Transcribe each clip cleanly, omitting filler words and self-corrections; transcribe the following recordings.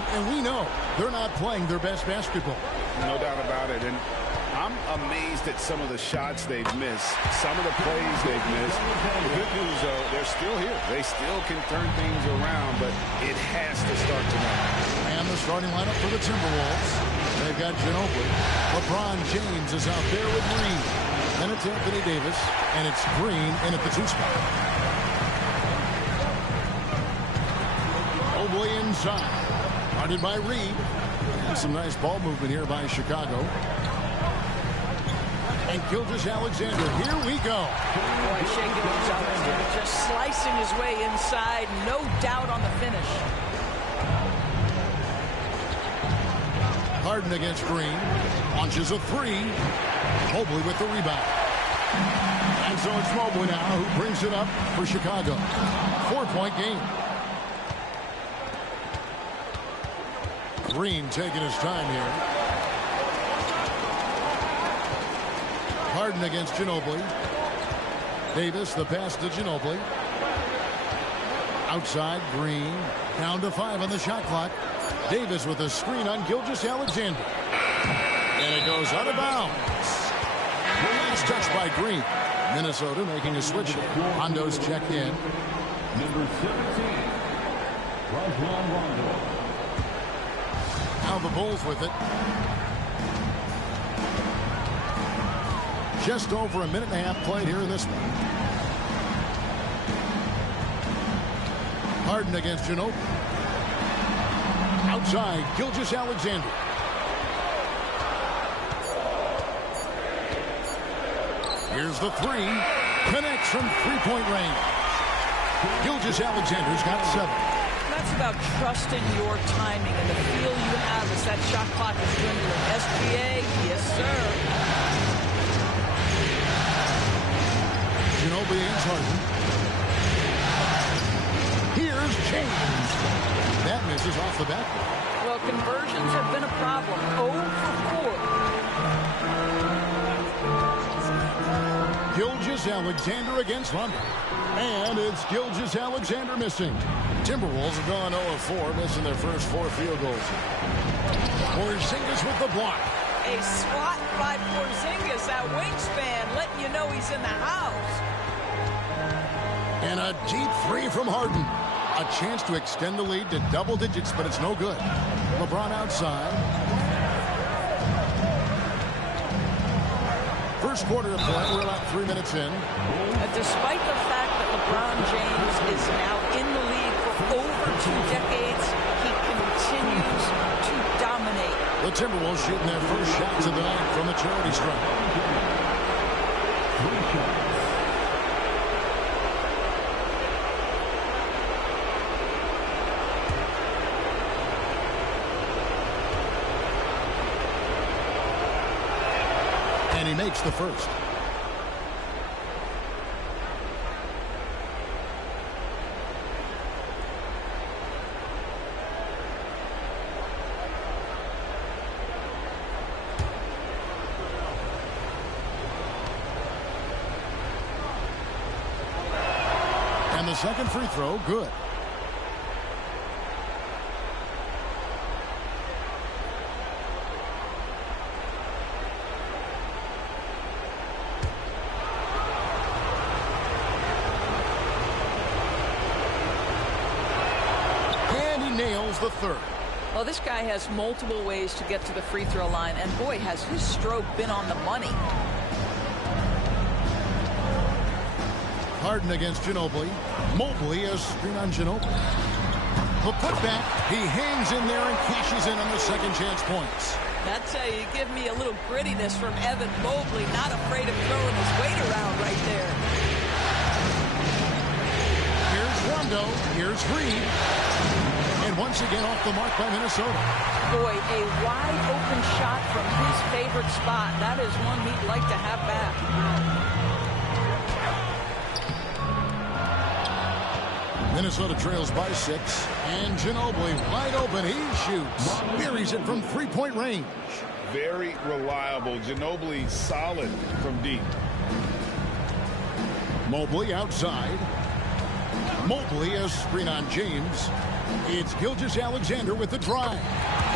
And we know they're not playing their best basketball. No doubt about it. And I'm amazed at some of the shots they've missed, some of the plays they've missed. The good news, though, they're still here. They still can turn things around, but it has to start tonight. And the starting lineup for the Timberwolves. They've got Ginobili. LeBron James is out there with Reed. Then it's Anthony Davis, and it's Green in at the 2 spot. Mobley inside. Guarded by Reed. And some nice ball movement here by Chicago. And Gilgeous-Alexander, here we go. Boy, Shai Gilgeous-Alexander just slicing his way inside. No doubt on the finish. Harden against Green. Launches a 3. Mobley with the rebound. And so it's Mobley now who brings it up for Chicago. 4-point game. Green taking his time here. Harden against Ginobili. Davis, the pass to Ginobili. Outside, Green. Down to 5 on the shot clock. Davis with a screen on Gilgeous-Alexander. And it goes out of bounds. The last touch by Green. Minnesota making a switch. Rondo's checked in. Number 17, Rajon Rondo. Now the Bulls with it. Just over a minute and a half played here in this one. Harden against Ginobili. Outside, Gilgeous-Alexander. Here's the 3. Connects from 3-point range. Gilgeous-Alexander's got 7. That's about trusting your timing and the feel you have as that shot clock is dwindling. SGA, yes, sir. Ginobili and Harden. Here's James. That misses off the backboard. Well, conversions have been a problem. 0 for 4. Gilgeous-Alexander against Rondo. And it's Gilgeous-Alexander missing. Timberwolves have gone 0-4, missing their first 4 field goals. Porzingis with the block. A swat by Porzingis, that wingspan, letting you know he's in the house. And a deep 3 from Harden. A chance to extend the lead to double digits, but it's no good. LeBron outside. First quarter of play, we're about 3 minutes in. Despite the fact that LeBron James is now in the league for over 2 decades, he continues to dominate. The Timberwolves shooting their first shots of the night from the charity stripe. 3 shots. And he makes the first. And the second free throw, good. And he nails the third. Well, this guy has multiple ways to get to the free throw line, and boy, has his stroke been on the money. Harden against Ginobili. Mobley is screen on Ginobili. The putback, he hangs in there and cashes in on the second chance points. That's how you give me a little grittiness from Evan Mobley, not afraid of throwing his weight around right there. Here's Rondo, here's Reed. And once again off the mark by Minnesota. Boy, a wide open shot from his favorite spot. That is one he'd like to have back. Minnesota trails by 6. And Ginobili wide open. He shoots. Buries it from 3-point range. Very reliable. Ginobili solid from deep. Mobley outside. Mobley a screen on James. It's Gilgeous-Alexander with the drive.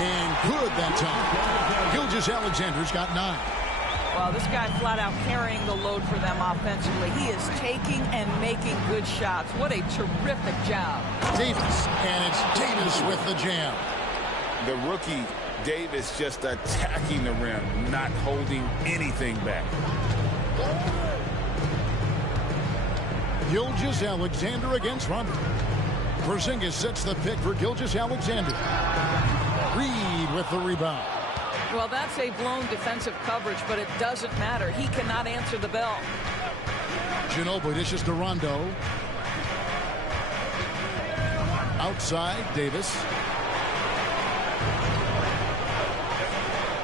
And good that time. Gilgeous-Alexander's got 9. Well, this guy flat out carrying the load for them offensively. He is taking and making good shots. What a terrific job. Davis, and it's Davis with the jam. The rookie Davis just attacking the rim, not holding anything back. Gilgeous-Alexander against Rondo. Porzingis sets the pick for Gilgeous-Alexander. Reed with the rebound. Well, that's a blown defensive coverage, but it doesn't matter. He cannot answer the bell. Ginobili dishes to Rondo. Outside, Davis.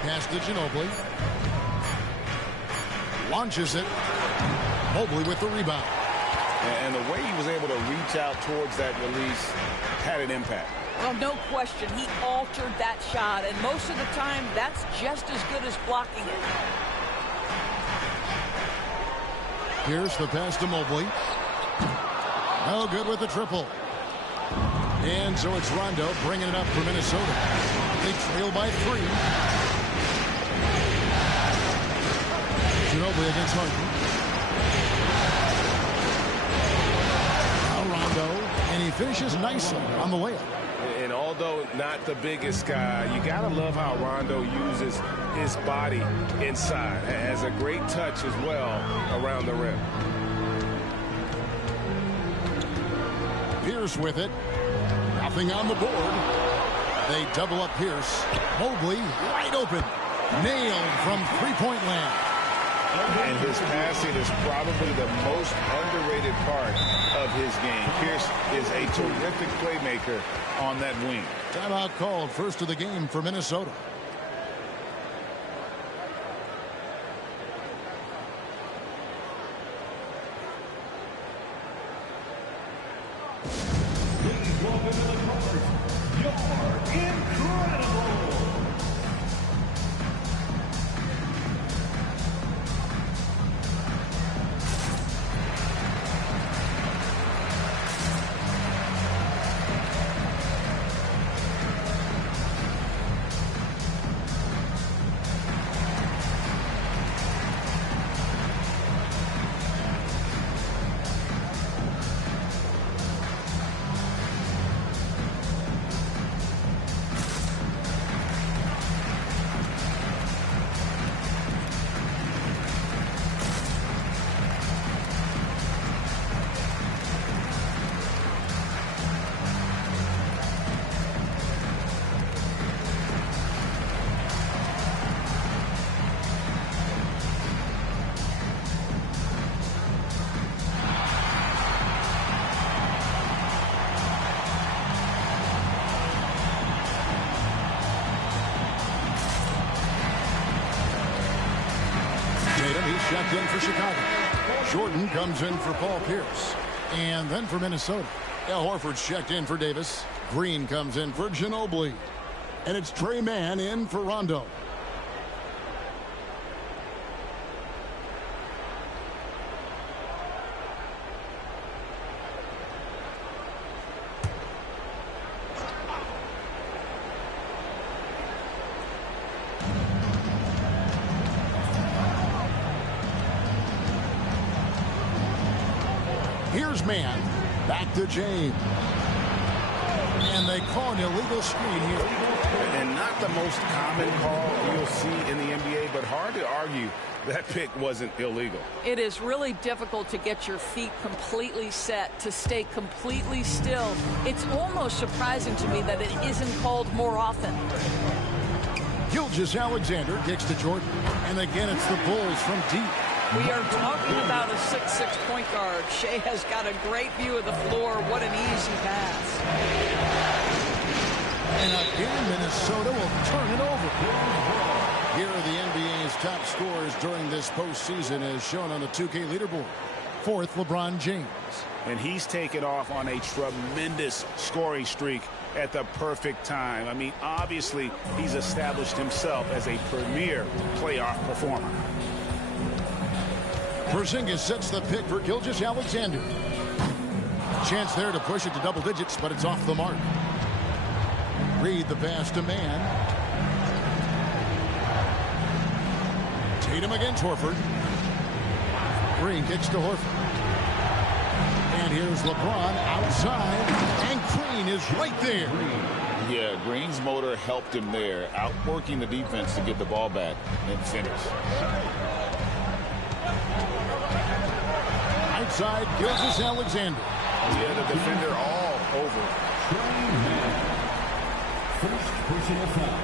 Pass to Ginobili. Launches it. Mobley with the rebound. And the way he was able to reach out towards that release had an impact. Well, no question. He altered that shot, and most of the time, that's just as good as blocking it. Here's the pass to Mobley. No good with the triple. And so it's Rondo bringing it up for Minnesota. They trail by 3. Ginobili against Harden. Now Rondo, and he finishes nicely on the layup. And although not the biggest guy, you got to love how Rondo uses his body inside. Has a great touch as well around the rim. Pierce with it. Nothing on the board. They double up Pierce. Mobley wide open. Nailed from three-point land. And his passing is probably the most underrated part of his game. Pierce is a terrific playmaker on that wing. Timeout called, first of the game for Minnesota. Please welcome to the court, your incredible. Checked in for Chicago. Jordan comes in for Paul Pierce. And then for Minnesota, Al Horford's checked in for Davis. Green comes in for Ginobili. And it's Tre Mann in for Rondo. Here's Mann. Back to James. And they call an illegal screen here. And not the most common call you'll see in the NBA, but hard to argue that pick wasn't illegal. It is really difficult to get your feet completely set, to stay completely still. It's almost surprising to me that it isn't called more often. Gilgeous-Alexander kicks to Jordan. And again, it's the Bulls from deep. We are talking about a 6'6" point guard. Shea has got a great view of the floor. What an easy pass. And again, Minnesota will turn it over. Here are the NBA's top scorers during this postseason as shown on the 2K leaderboard. Fourth, LeBron James. And he's taken off on a tremendous scoring streak at the perfect time. I mean, obviously, he's established himself as a premier playoff performer. Porzingis sets the pick for Gilgeous-Alexander. Chance there to push it to double digits, but it's off the mark. Reed the pass to man. Tatum against Horford. Green kicks to Horford. And here's LeBron outside. And Green is right there. Yeah, Green's motor helped him there, outworking the defense to get the ball back and finish. Outside, Gilgeous-Alexander. Yeah, the defender all over. First personal foul.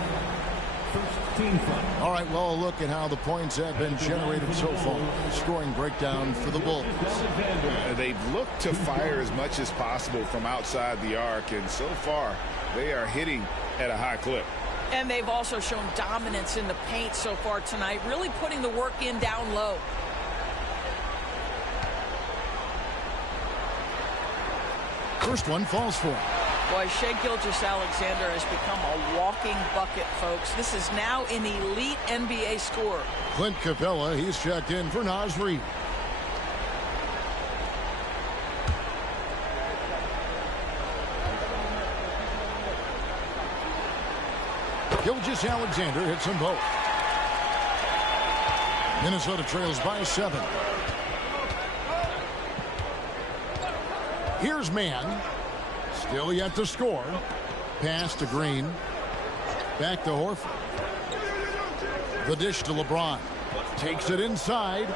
First team foul. All right, well, a look at how the points have been generated so far. Scoring breakdown for the Bulls. They've looked to fire as much as possible from outside the arc, and so far they are hitting at a high clip. And they've also shown dominance in the paint so far tonight, really putting the work in down low. First one falls for him. Boy, Shai Gilgeous-Alexander has become a walking bucket, folks. This is now an elite NBA scorer. Clint Capella, he's checked in for Naz Reid. Gilgeous-Alexander hits them both. Minnesota trails by 7. Here's Mann. Still yet to score. Pass to Green. Back to Horford. The dish to LeBron. Takes it inside.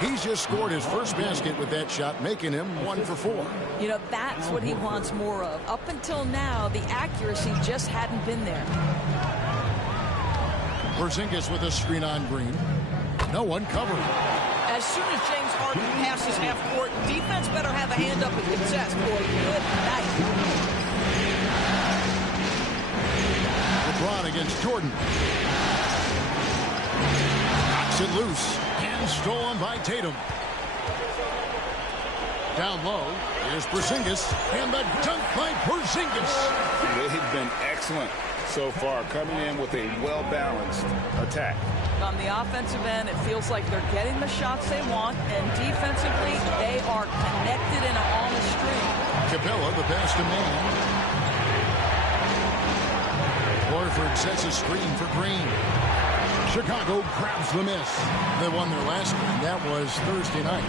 He's just scored his first basket with that shot, making him 1 for 4. You know, that's what he wants more of. Up until now, the accuracy just hadn't been there. Porzingis with a screen on Green. No one covering. As soon as James Harden passes half court, defense better have a hand up and contest. Boy, good night. LeBron against Jordan. Knocks it loose. And stolen by Tatum. Down low is Porzingis. And the dunk by Porzingis. They've been excellent so far, coming in with a well-balanced attack. On the offensive end, it feels like they're getting the shots they want, and defensively, they are connected in on a string. Capella, the pass to Mann. Horford sets a screen for Green. Chicago grabs the miss. They won their last game. That was Thursday night.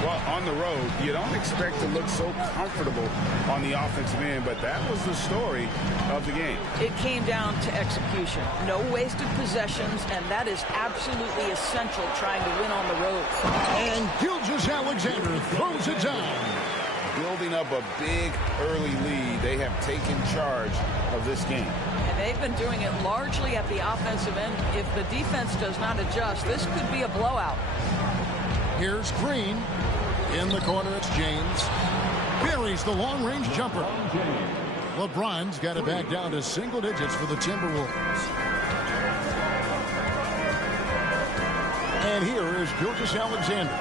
Well, on the road, you don't expect to look so comfortable on the offensive end, but that was the story of the game. It came down to execution. No wasted possessions, and that is absolutely essential trying to win on the road. And Gilgeous-Alexander throws it down. Building up a big early lead, they have taken charge of this game. And they've been doing it largely at the offensive end. If the defense does not adjust, this could be a blowout. Here's Green. In the corner, it's James. Buries the long-range jumper. LeBron's got it back down to single digits for the Timberwolves. And here is Gilgeous-Alexander.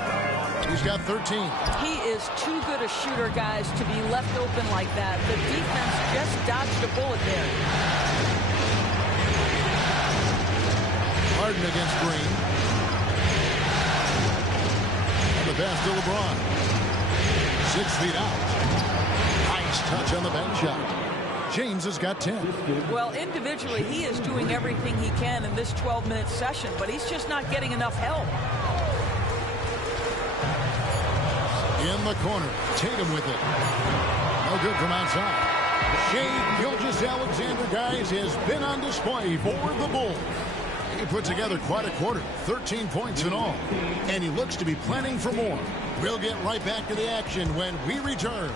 He's got 13. He is too good a shooter, guys, to be left open like that. The defense just dodged a bullet there. Harden against Green. And the pass to LeBron. 6 feet out. Nice touch on the bank shot. James has got 10. Well, individually, he is doing everything he can in this 12-minute session, but he's just not getting enough help. In the corner, Tatum with it. No good from outside. Shai Gilgeous-Alexander, guys, has been on display for the Bulls. He put together quite a quarter, 13 points in all, and he looks to be planning for more. We'll get right back to the action when we return.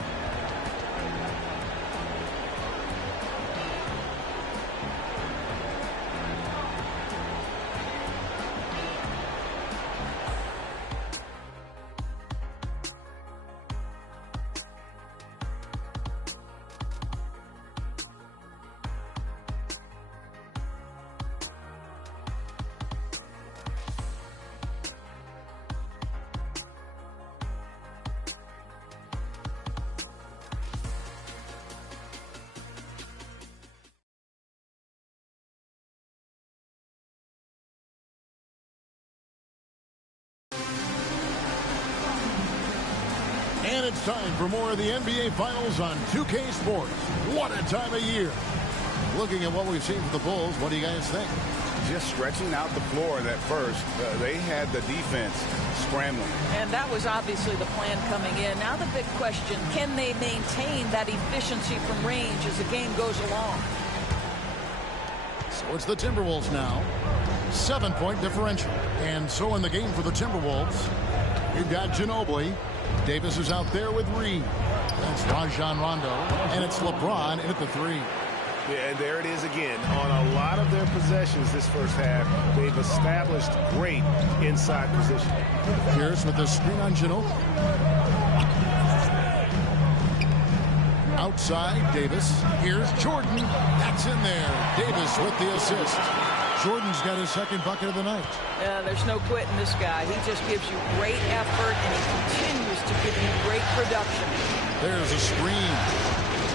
And it's time for more of the NBA Finals on 2K Sports. What a time of year. Looking at what we've seen for the Bulls, what do you guys think? Just stretching out the floor at first. They had the defense scrambling. And that was obviously the plan coming in. Now the big question, can they maintain that efficiency from range as the game goes along? So it's the Timberwolves now. 7-point differential. And so in the game for the Timberwolves, we've got Ginobili. Davis is out there with Reed. That's Rajon Rondo. And it's LeBron in at the 3. Yeah, and there it is again. On a lot of their possessions this first half, they've established great inside position. Pierce with the screen on Ginobili. Outside, Davis. Here's Jordan. That's in there. Davis with the assist. Jordan's got his second bucket of the night. There's no quitting this guy. He just gives you great effort, and he continues to give you great production. There's a screen.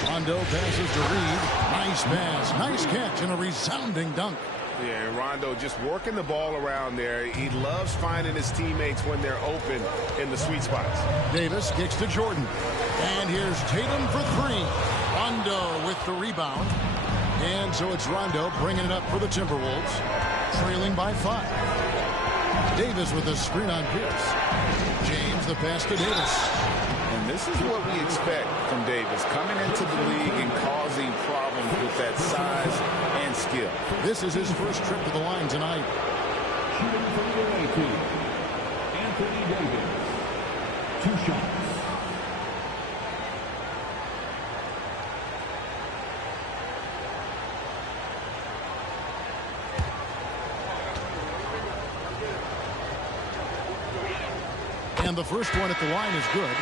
Rondo passes to Reed. Nice pass. Nice catch and a resounding dunk. Yeah, Rondo just working the ball around there. He loves finding his teammates when they're open in the sweet spots. Davis kicks to Jordan. And here's Tatum for 3. Rondo with the rebound. And so it's Rondo bringing it up for the Timberwolves. Trailing by 5. Davis with a screen on Pierce. James the pass to Davis. And this is what we expect from Davis, coming into the league and causing problems with that size and skill. This is his first trip to the line tonight. Shooting from the away team, Anthony Davis. 2 shots. And the first one at the line is good.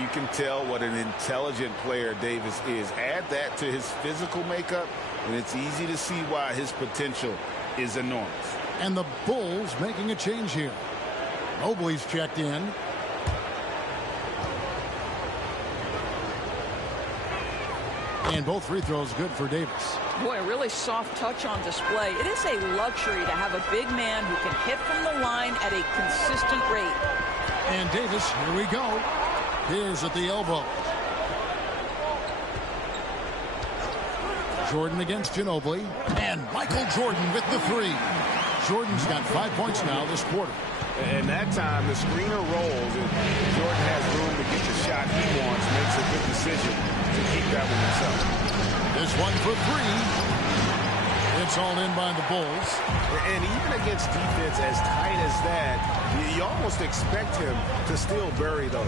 You can tell what an intelligent player Davis is. Add that to his physical makeup, and it's easy to see why his potential is enormous. And the Bulls making a change here. Mobley's checked in. And both free throws good for Davis. Boy, a really soft touch on display. It is a luxury to have a big man who can hit from the line at a consistent rate. And Davis, here we go. Here's at the elbow. Jordan against Ginobili. And Michael Jordan with the 3. Jordan's got 5 points now this quarter. And that time, the screener rolls, and Jordan has room to get the shot he wants, makes a good decision to keep that one himself. This one for 3. It's all in by the Bulls. And even against defense as tight as that, you almost expect him to still bury those.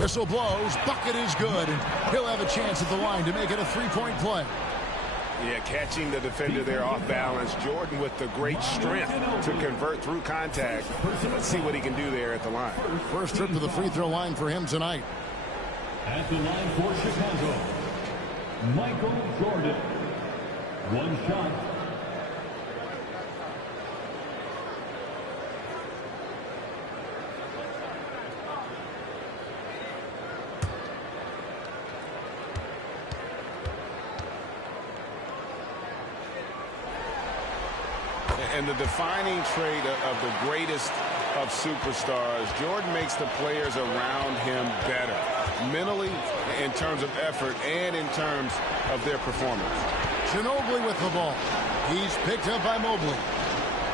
Whistle blows. Bucket is good. And he'll have a chance at the line to make it a 3-point play. Yeah, catching the defender there off balance. Jordan with the great strength to convert through contact. Let's see what he can do there at the line. First trip to the free throw line for him tonight. At the line for Chicago, Michael Jordan. 1 shot. And the defining trait of the greatest of superstars, Jordan makes the players around him better, mentally, in terms of effort, and in terms of their performance. Ginobili with the ball. He's picked up by Mobley.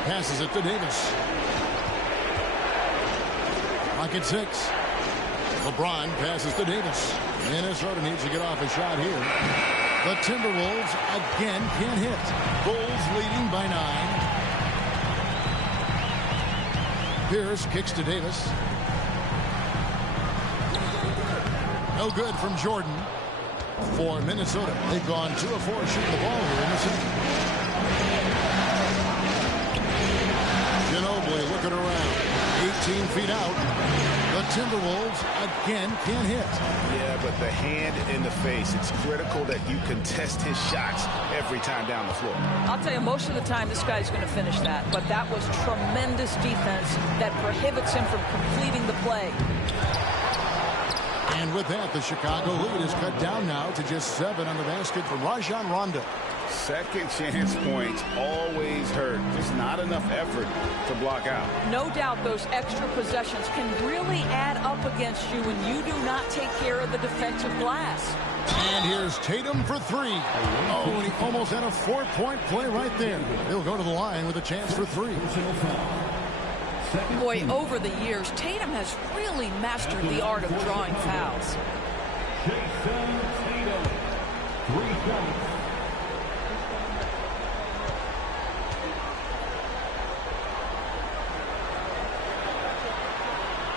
Passes it to Davis. Clock at 6. LeBron passes to Davis. Minnesota needs to get off a shot here. The Timberwolves again can't hit. Bulls leading by 9. Pierce kicks to Davis. No good from Jordan. For Minnesota, they've gone 2 of 4 shooting the ball here in the season. Ginobili looking around. 18 feet out. The Timberwolves again can't hit. Yeah, but the hand in the face, it's critical that you contest his shots every time down the floor. I'll tell you, most of the time this guy's going to finish that, but that was tremendous defense that prohibits him from completing the play. And with that, the Chicago lead is cut down now to just 7 on the basket from Rajon Rondo. Second chance points always hurt. Just not enough effort to block out. No doubt those extra possessions can really add up against you when you do not take care of the defensive glass. And here's Tatum for three. Oh, and he almost had a 4-point play right there. He'll go to the line with a chance for three. Boy, over the years, Tatum has really mastered the art of drawing fouls. Jason Tatum, 3 points.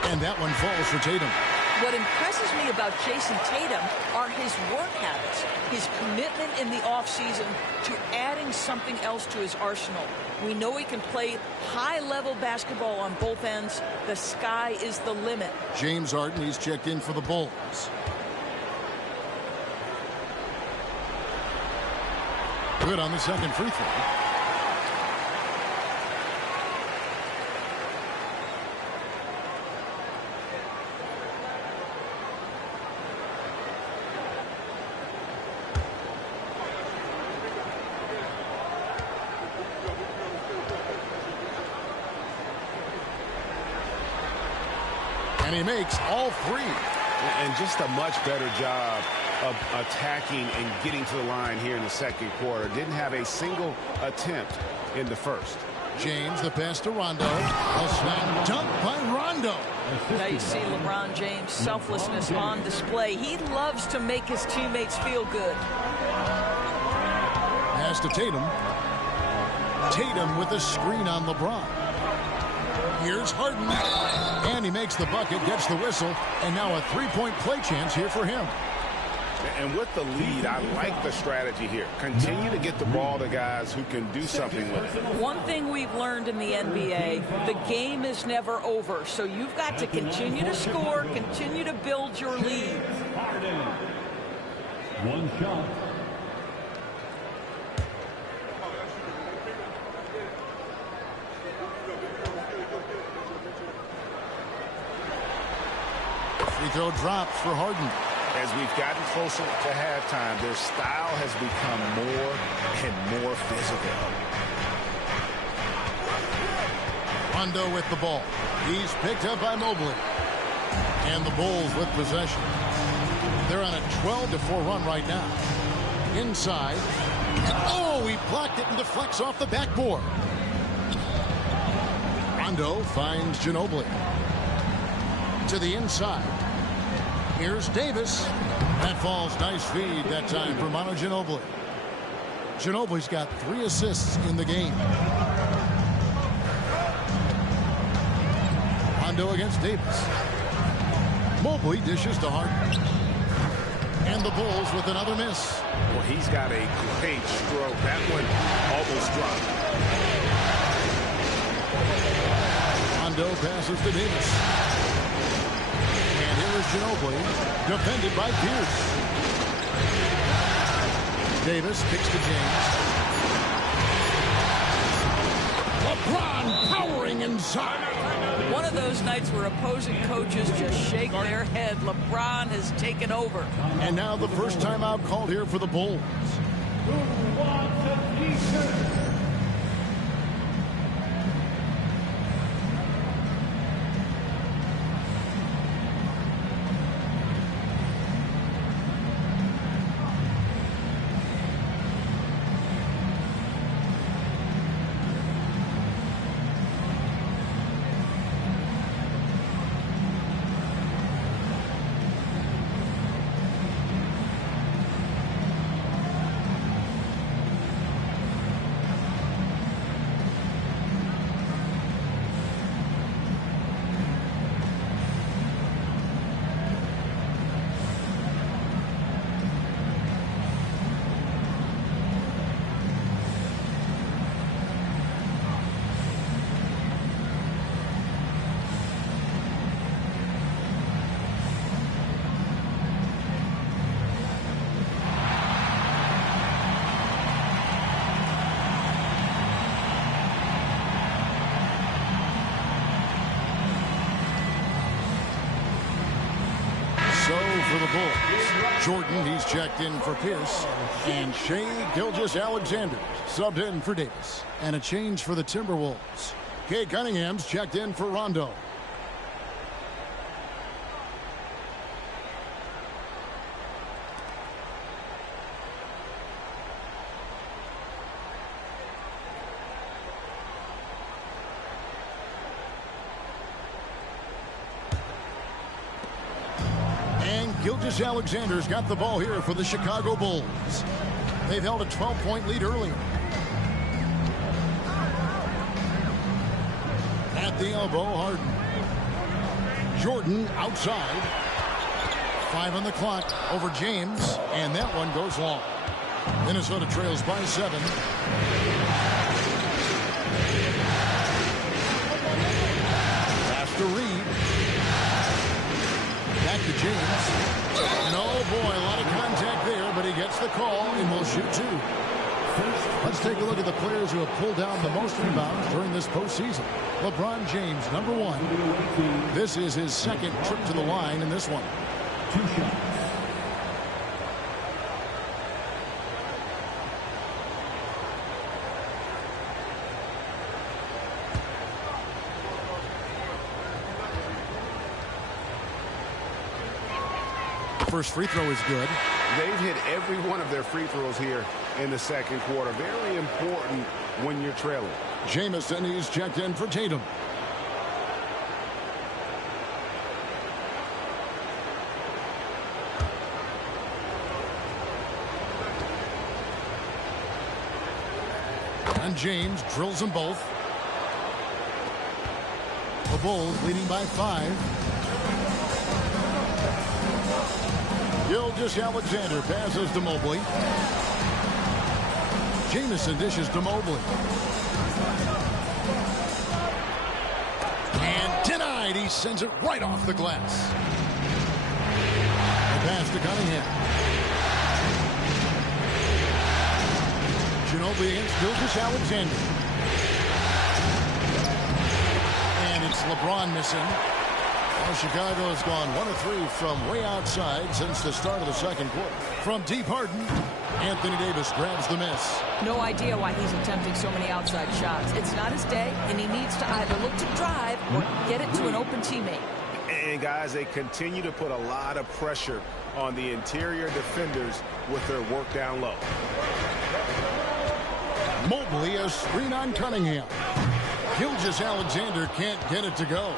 And that one falls for Tatum. What impresses me about Jason Tatum are his work habits, his commitment in the offseason to adding something else to his arsenal. We know he can play high-level basketball on both ends. The sky is the limit. James Harden, he's checked in for the Bulls. Good on the second free throw. And he makes all three. And just a much better job of attacking and getting to the line here in the second quarter. Didn't have a single attempt in the first. James, the pass to Rondo. A slam dunk by Rondo. Now you see LeBron James' selflessness on display. He loves to make his teammates feel good. Pass to Tatum. Tatum with a screen on LeBron. Here's Harden. And he makes the bucket, gets the whistle, and now a three-point play chance here for him. And with the lead, I like the strategy here. Continue to get the ball to guys who can do something with it. One thing we've learned in the NBA, the game is never over. So you've got to continue to score, continue to build your lead. Harden. One shot. Free throw drops for Harden. As we've gotten closer to halftime, their style has become more and more physical. Rondo with the ball. He's picked up by Mobley. And the Bulls with possession. They're on a 12-4 run right now. Inside. Oh, he blocked it and deflects off the backboard. Rondo finds Ginobili. To the inside. Here's Davis. That falls. Nice feed that time for Manu Ginobili. Ginobili's got 3 assists in the game. Rondo against Davis. Mobley dishes to Harden. And the Bulls with another miss. Well, he's got a great stroke. That one almost dropped. Rondo passes to Davis. Ginobili, defended by Pierce. Davis kicks to James. LeBron powering inside. One of those nights where opposing coaches just shake their head. LeBron has taken over. And now the first timeout called here for the Bulls. Who wants a t-shirt? For the Bulls. Jordan, he's checked in for Pierce. And Shai Gilgeous-Alexander subbed in for Davis. And a change for the Timberwolves. Kay Cunningham's checked in for Rondo. Gilgeous Alexander's got the ball here for the Chicago Bulls. They've held a 12-point lead earlier. At the elbow, Harden. Jordan outside. 5 on the clock over James, and that one goes long. Minnesota trails by 7. Pass to Reed. Back to James. No, boy, a lot of contact there, but he gets the call and will shoot 2. Let's take a look at the players who have pulled down the most rebounds during this postseason. LeBron James, number 1. This is his second trip to the line in this one. 2 shots. First free throw is good. They've hit every one of their free throws here in the second quarter. Very important when you're trailing. Jamison, he's checked in for Tatum. And James drills them both. The Bulls leading by 5. Gilgeous Alexander passes to Mobley. Jamison dishes to Mobley. And denied. He sends it right off the glass. The pass to Cunningham. Ginobili against Gilgeous Alexander. And it's LeBron missing. Well, Chicago has gone 1 of 3 from way outside since the start of the second quarter. From deep, Harden. Anthony Davis grabs the miss. No idea why he's attempting so many outside shots. It's not his day, and he needs to either look to drive or get it to an open teammate. And, guys, they continue to put a lot of pressure on the interior defenders with their work down low. Mobley, a screen on Cunningham. Gilgeous Alexander can't get it to go.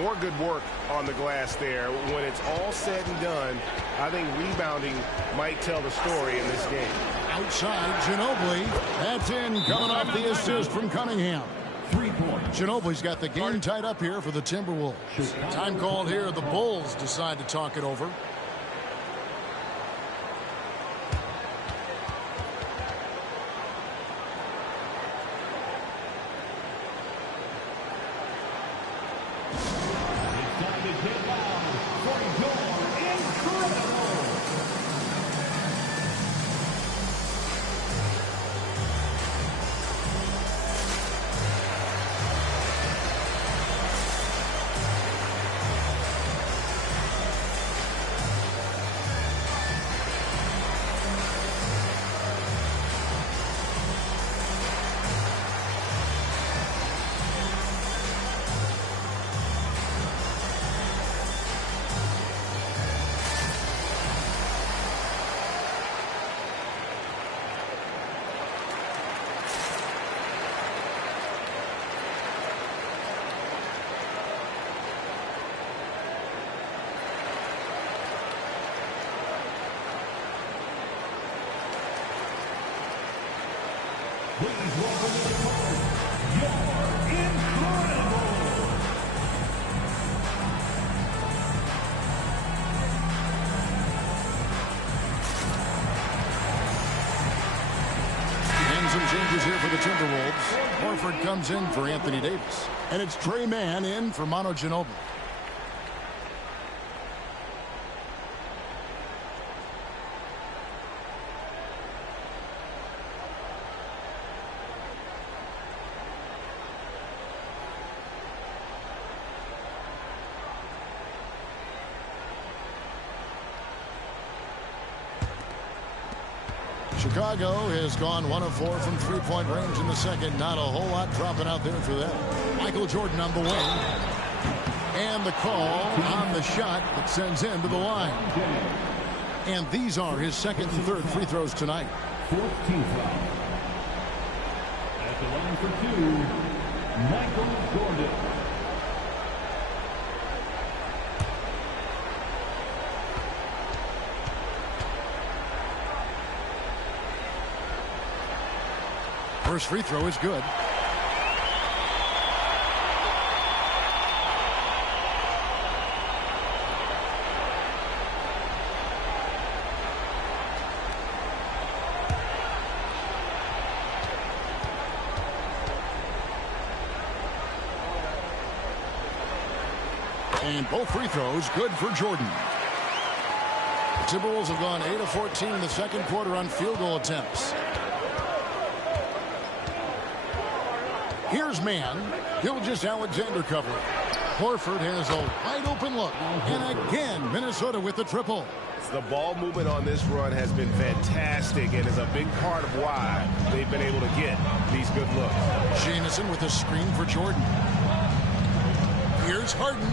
More good work on the glass there. When it's all said and done, I think rebounding might tell the story in this game. Outside, Ginobili. That's in, coming off the assist from Cunningham. 3 points. Ginobili's got the game tied up here for the Timberwolves. Time called here. The Bulls decide to talk it over. Please welcome to the court, you're incredible. And some changes here for the Timberwolves. Horford comes in for Anthony Davis. And it's Trey Mann in for Manu Ginobili. Chicago has gone 1 of 4 from three-point range in the second. Not a whole lot dropping out there for them. Michael Jordan on the wing. And the call on the shot that sends him to the line. And these are his second and third free throws tonight. 14th foul. At the line for 2, Michael Jordan. First free throw is good. And both free throws good for Jordan. The Timberwolves have gone 8 of 14 in the second quarter on field goal attempts. Here's man. Gilgeous-Alexander covering. Horford has a wide open look. And again, Minnesota with the triple. The ball movement on this run has been fantastic and is a big part of why they've been able to get these good looks. Jamison with a screen for Jordan. Here's Harden.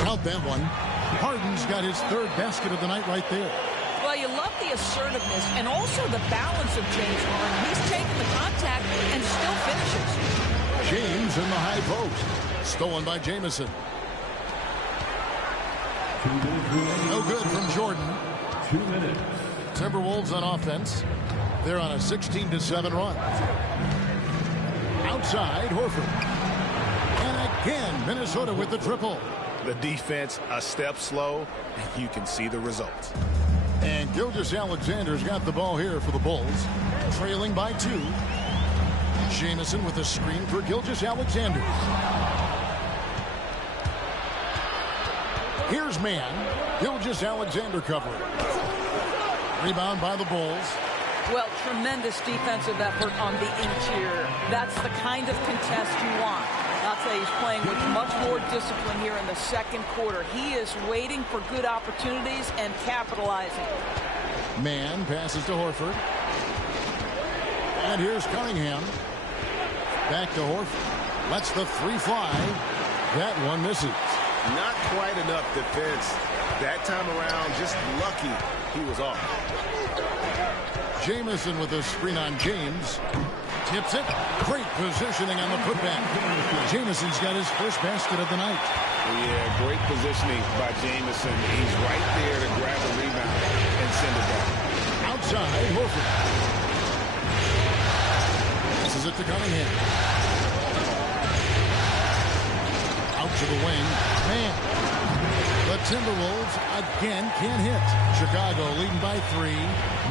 Count that one. Harden's got his third basket of the night right there. Well, you love the assertiveness and also the balance of James Harden. He's taking the contact and still finishes. James in the high post. Stolen by Jamison. No good from Jordan. 2 minutes. Timberwolves on offense. They're on a 16-7 run. Outside, Horford. And again, Minnesota with the triple. The defense a step slow, and you can see the results. And Gilgeous-Alexander's got the ball here for the Bulls. Trailing by 2. Jamison with a screen for Gilgeous-Alexander. Here's man. Gilgeous-Alexander covering. Rebound by the Bulls. Well, tremendous defensive effort on the interior. That's the kind of contest you want. I'll tell you, he's playing with much more discipline here in the second quarter. He is waiting for good opportunities and capitalizing. Man passes to Horford. And here's Cunningham. Back to Horford. Lets the three fly. That one misses. Not quite enough defense. That time around, just lucky he was off. Jamison with a screen on James. Tips it. Great positioning on the putback. Jamison's got his first basket of the night. Yeah, great positioning by Jamison. He's right there to grab the rebound and send it back. Outside, Horford. Passes it to Cunningham. Out to the wing. Man. The Timberwolves again can't hit. Chicago leading by 3.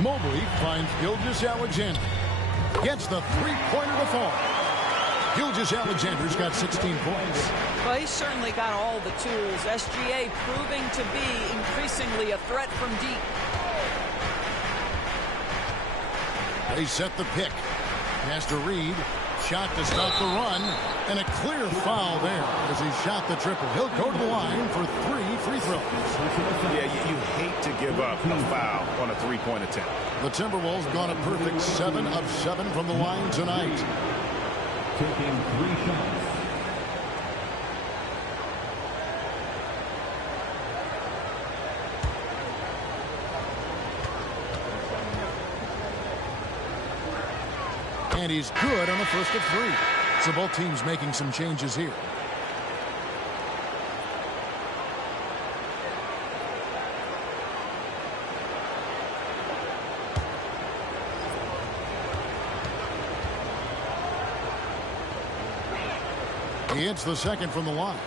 Mobley finds Gilgeous-Alexander. Gets the three-pointer to fall. Gilgeous-Alexander's got 16 points. Well, he's certainly got all the tools. SGA proving to be increasingly a threat from deep. They set the pick. Pass to Reed. Shot to stop the run. And a clear foul there as he shot the triple. He'll go to the line for 3 free throws. Yeah, you hate to give up a foul on a three-point attempt. The Timberwolves gone a perfect 7 of 7 from the line tonight. Taking 3 shots. And he's good on the first of 3. So both teams making some changes here. He hits the second from the line.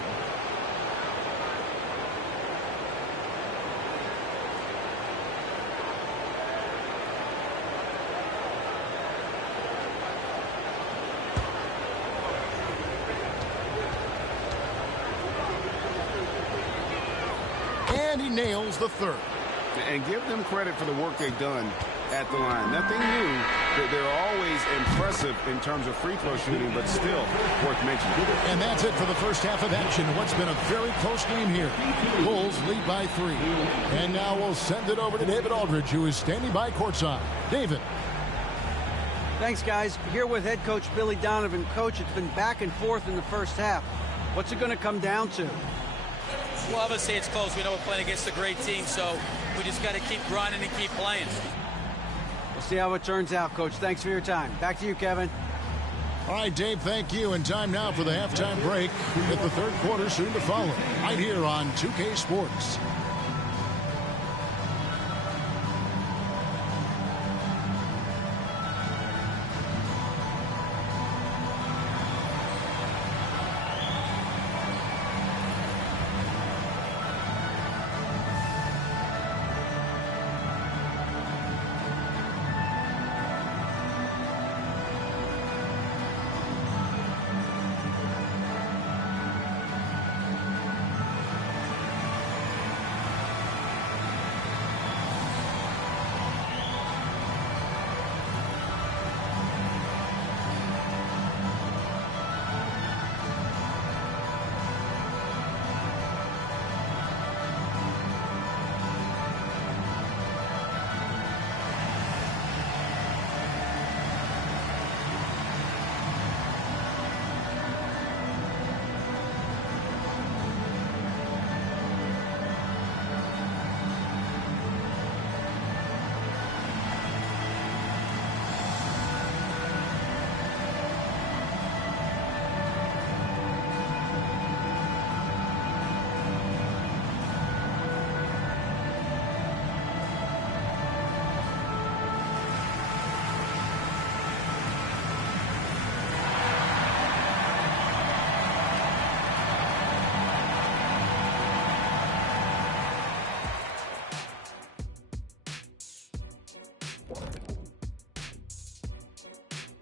And he nails the third. And give them credit for the work they've done at the line. Nothing new. They're always impressive in terms of free throw shooting, but still worth mentioning. And that's it for the first half of action. What's been a very close game here. Bulls lead by 3. And now we'll send it over to David Aldridge, who is standing by courtside. David. Thanks, guys. Here with head coach Billy Donovan. Coach, it's been back and forth in the first half. What's it going to come down to? Well, obviously it's close. We know we're playing against a great team, so we just got to keep grinding and keep playing. We'll see how it turns out, Coach. Thanks for your time. Back to you, Kevin. All right, Dave, thank you. And time now for the halftime break with the third quarter soon to follow. Right here on 2K Sports.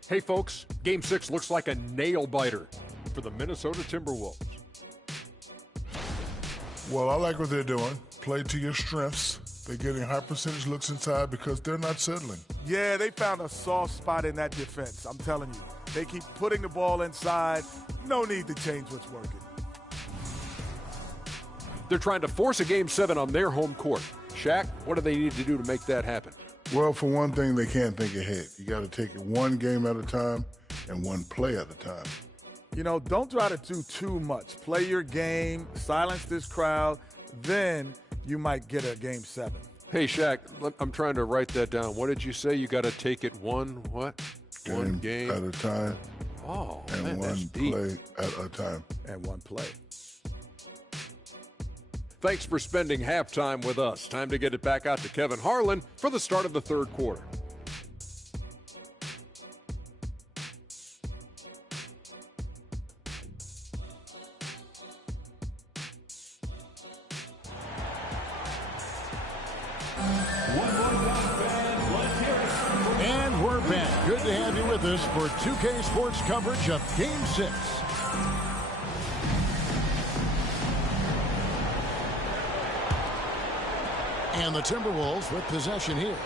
Hey, folks, Game 6 looks like a nail-biter for the Minnesota Timberwolves. Well, I like what they're doing. Play to your strengths. They're getting high percentage looks inside because they're not settling. Yeah, they found a soft spot in that defense, I'm telling you. They keep putting the ball inside. No need to change what's working. They're trying to force a Game 7 on their home court. Shaq, what do they need to do to make that happen? Well, for one thing, they can't think ahead. You got to take it one game at a time and one play at a time. You know, don't try to do too much. Play your game, silence this crowd, then you might get a Game 7. Hey, Shaq, I'm trying to write that down. What did you say? You got to take it one game at a time. Oh, and man, one play at a time. And one play. Thanks for spending halftime with us. Time to get it back out to Kevin Harlan for the start of the third quarter. And we're back. Good to have you with us for 2K Sports coverage of Game 6. And the Timberwolves with possession here.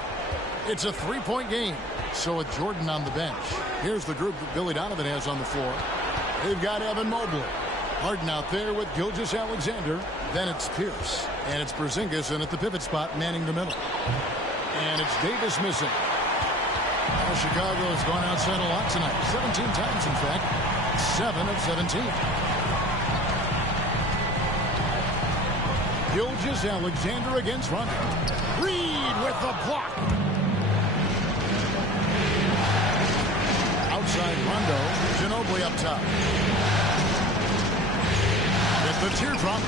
It's a three-point game. So with Jordan on the bench, here's the group that Billy Donovan has on the floor. They've got Evan Mobley. Harden out there with Gilgeous-Alexander. Then it's Pierce. And it's Porzingis in at the pivot spot, manning the middle. And it's Davis missing. Well, Chicago has gone outside a lot tonight. 17 times, in fact. 7 of 17. Gilgeous-Alexander against Rondo. Reed with the block. Outside Rondo. Ginobili up top. With the teardrop.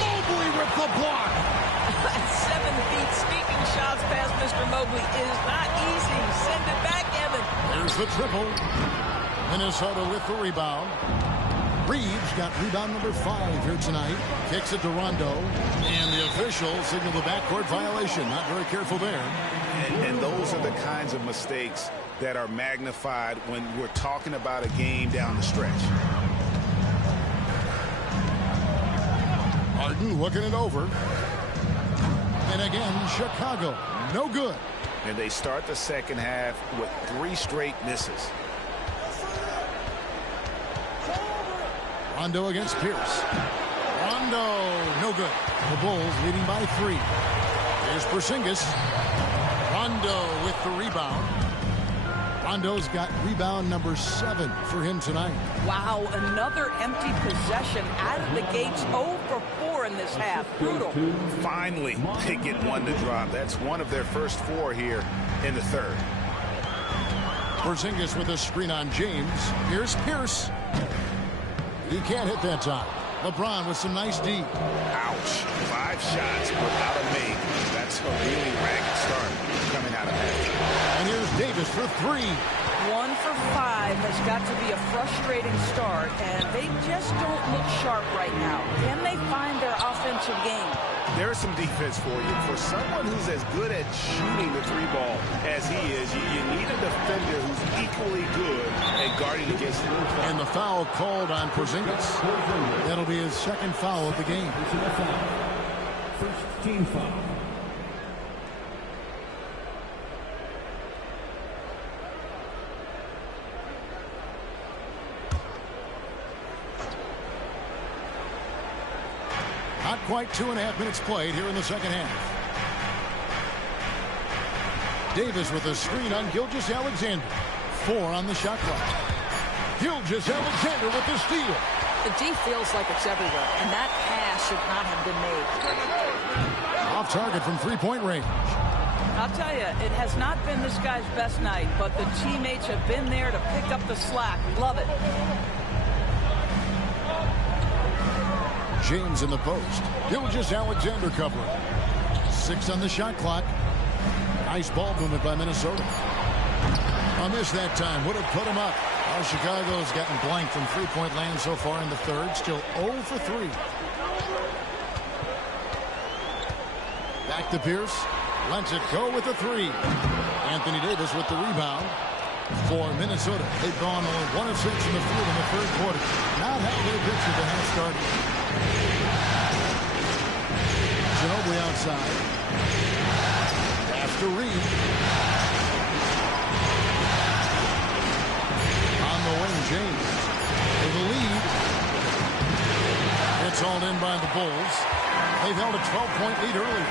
Mobley with the block. 7 feet sneaking shots past Mr. Mobley is not easy. Send it back, Evan. There's the triple. Minnesota with the rebound. Reeves got rebound number 5 here tonight. Kicks it to Rondo. And the official signaled the backcourt violation. Not very careful there. And those are the kinds of mistakes that are magnified when we're talking about a game down the stretch. Harden looking it over. And again, Chicago, no good. And they start the second half with 3 straight misses. Rondo against Pierce. Rondo, no good. The Bulls leading by 3. Here's Porzingis. Rondo with the rebound. Rondo's got rebound number 7 for him tonight. Wow, another empty possession out of the gates. 0 for 4 in this half. Brutal. Finally, they get one to drop. That's one of their first 4 here in the third. Porzingis with a screen on James. Here's Pierce. He can't hit that time. LeBron with some nice D. Ouch. 5 shots without a make. That's a really ragged start coming out of halftime. And here's Davis for 3. 1 for 5 has got to be a frustrating start, and they just don't look sharp right now. Can they find their offensive game? There's some defense for you. For someone who's as good at shooting the 3-ball as he is, you need a defender who's equally good at guarding against the move. And the foul called on Porzingis. That'll be his second foul of the game. First team foul. Not quite 2.5 minutes played here in the second half. Davis with a screen on Gilgeous-Alexander. 4 on the shot clock. Gilgeous-Alexander with the steal. The D feels like it's everywhere, and that pass should not have been made. Off target from 3-point range. I'll tell you, it has not been this guy's best night, but the teammates have been there to pick up the slack. Love it. James in the post. Gilgeous-Alexander covering. 6 on the shot clock. Nice ball movement by Minnesota. A miss that time. Would have put him up. Well, Chicago's gotten blank from 3-point land so far in the third. Still 0 for 3. Back to Pierce. Lets it go with the 3. Anthony Davis with the rebound. for Minnesota. They've gone only 1 of 6 in the field in the third quarter. Not how they pictured the half started. Ginobili outside. After Reed. On the wing, James. With the lead. It's hauled in by the Bulls. They've held a 12-point lead early.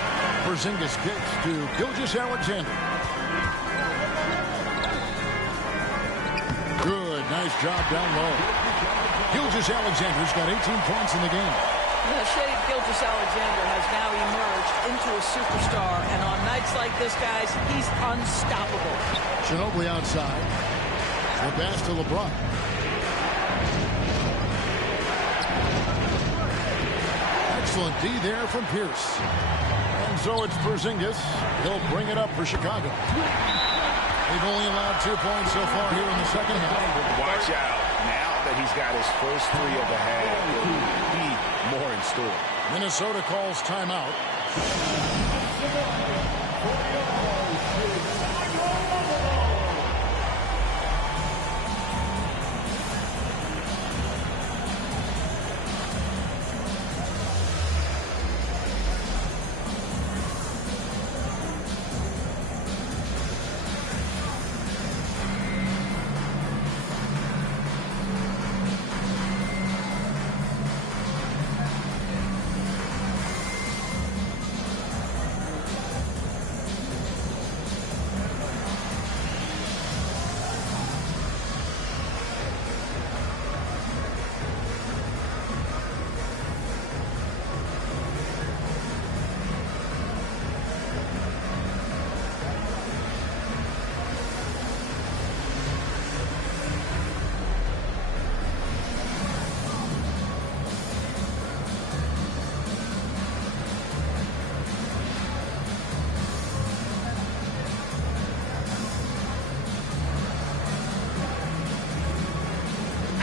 Porzingis kicks to Gilgeous-Alexander. Good, nice job down low. Gilgeous-Alexander's got 18 points in the game. Shea Gilgeous-Alexander has now emerged into a superstar, and on nights like this, guys, he's unstoppable. Ginobili outside. The pass to LeBron. Excellent D there from Pierce. And so it's Porzingis. He'll bring it up for Chicago. They've only allowed 2 points so far here in the second half. Watch out. Now that he's got his first 3 of the half, there will be more in store. Minnesota calls timeout.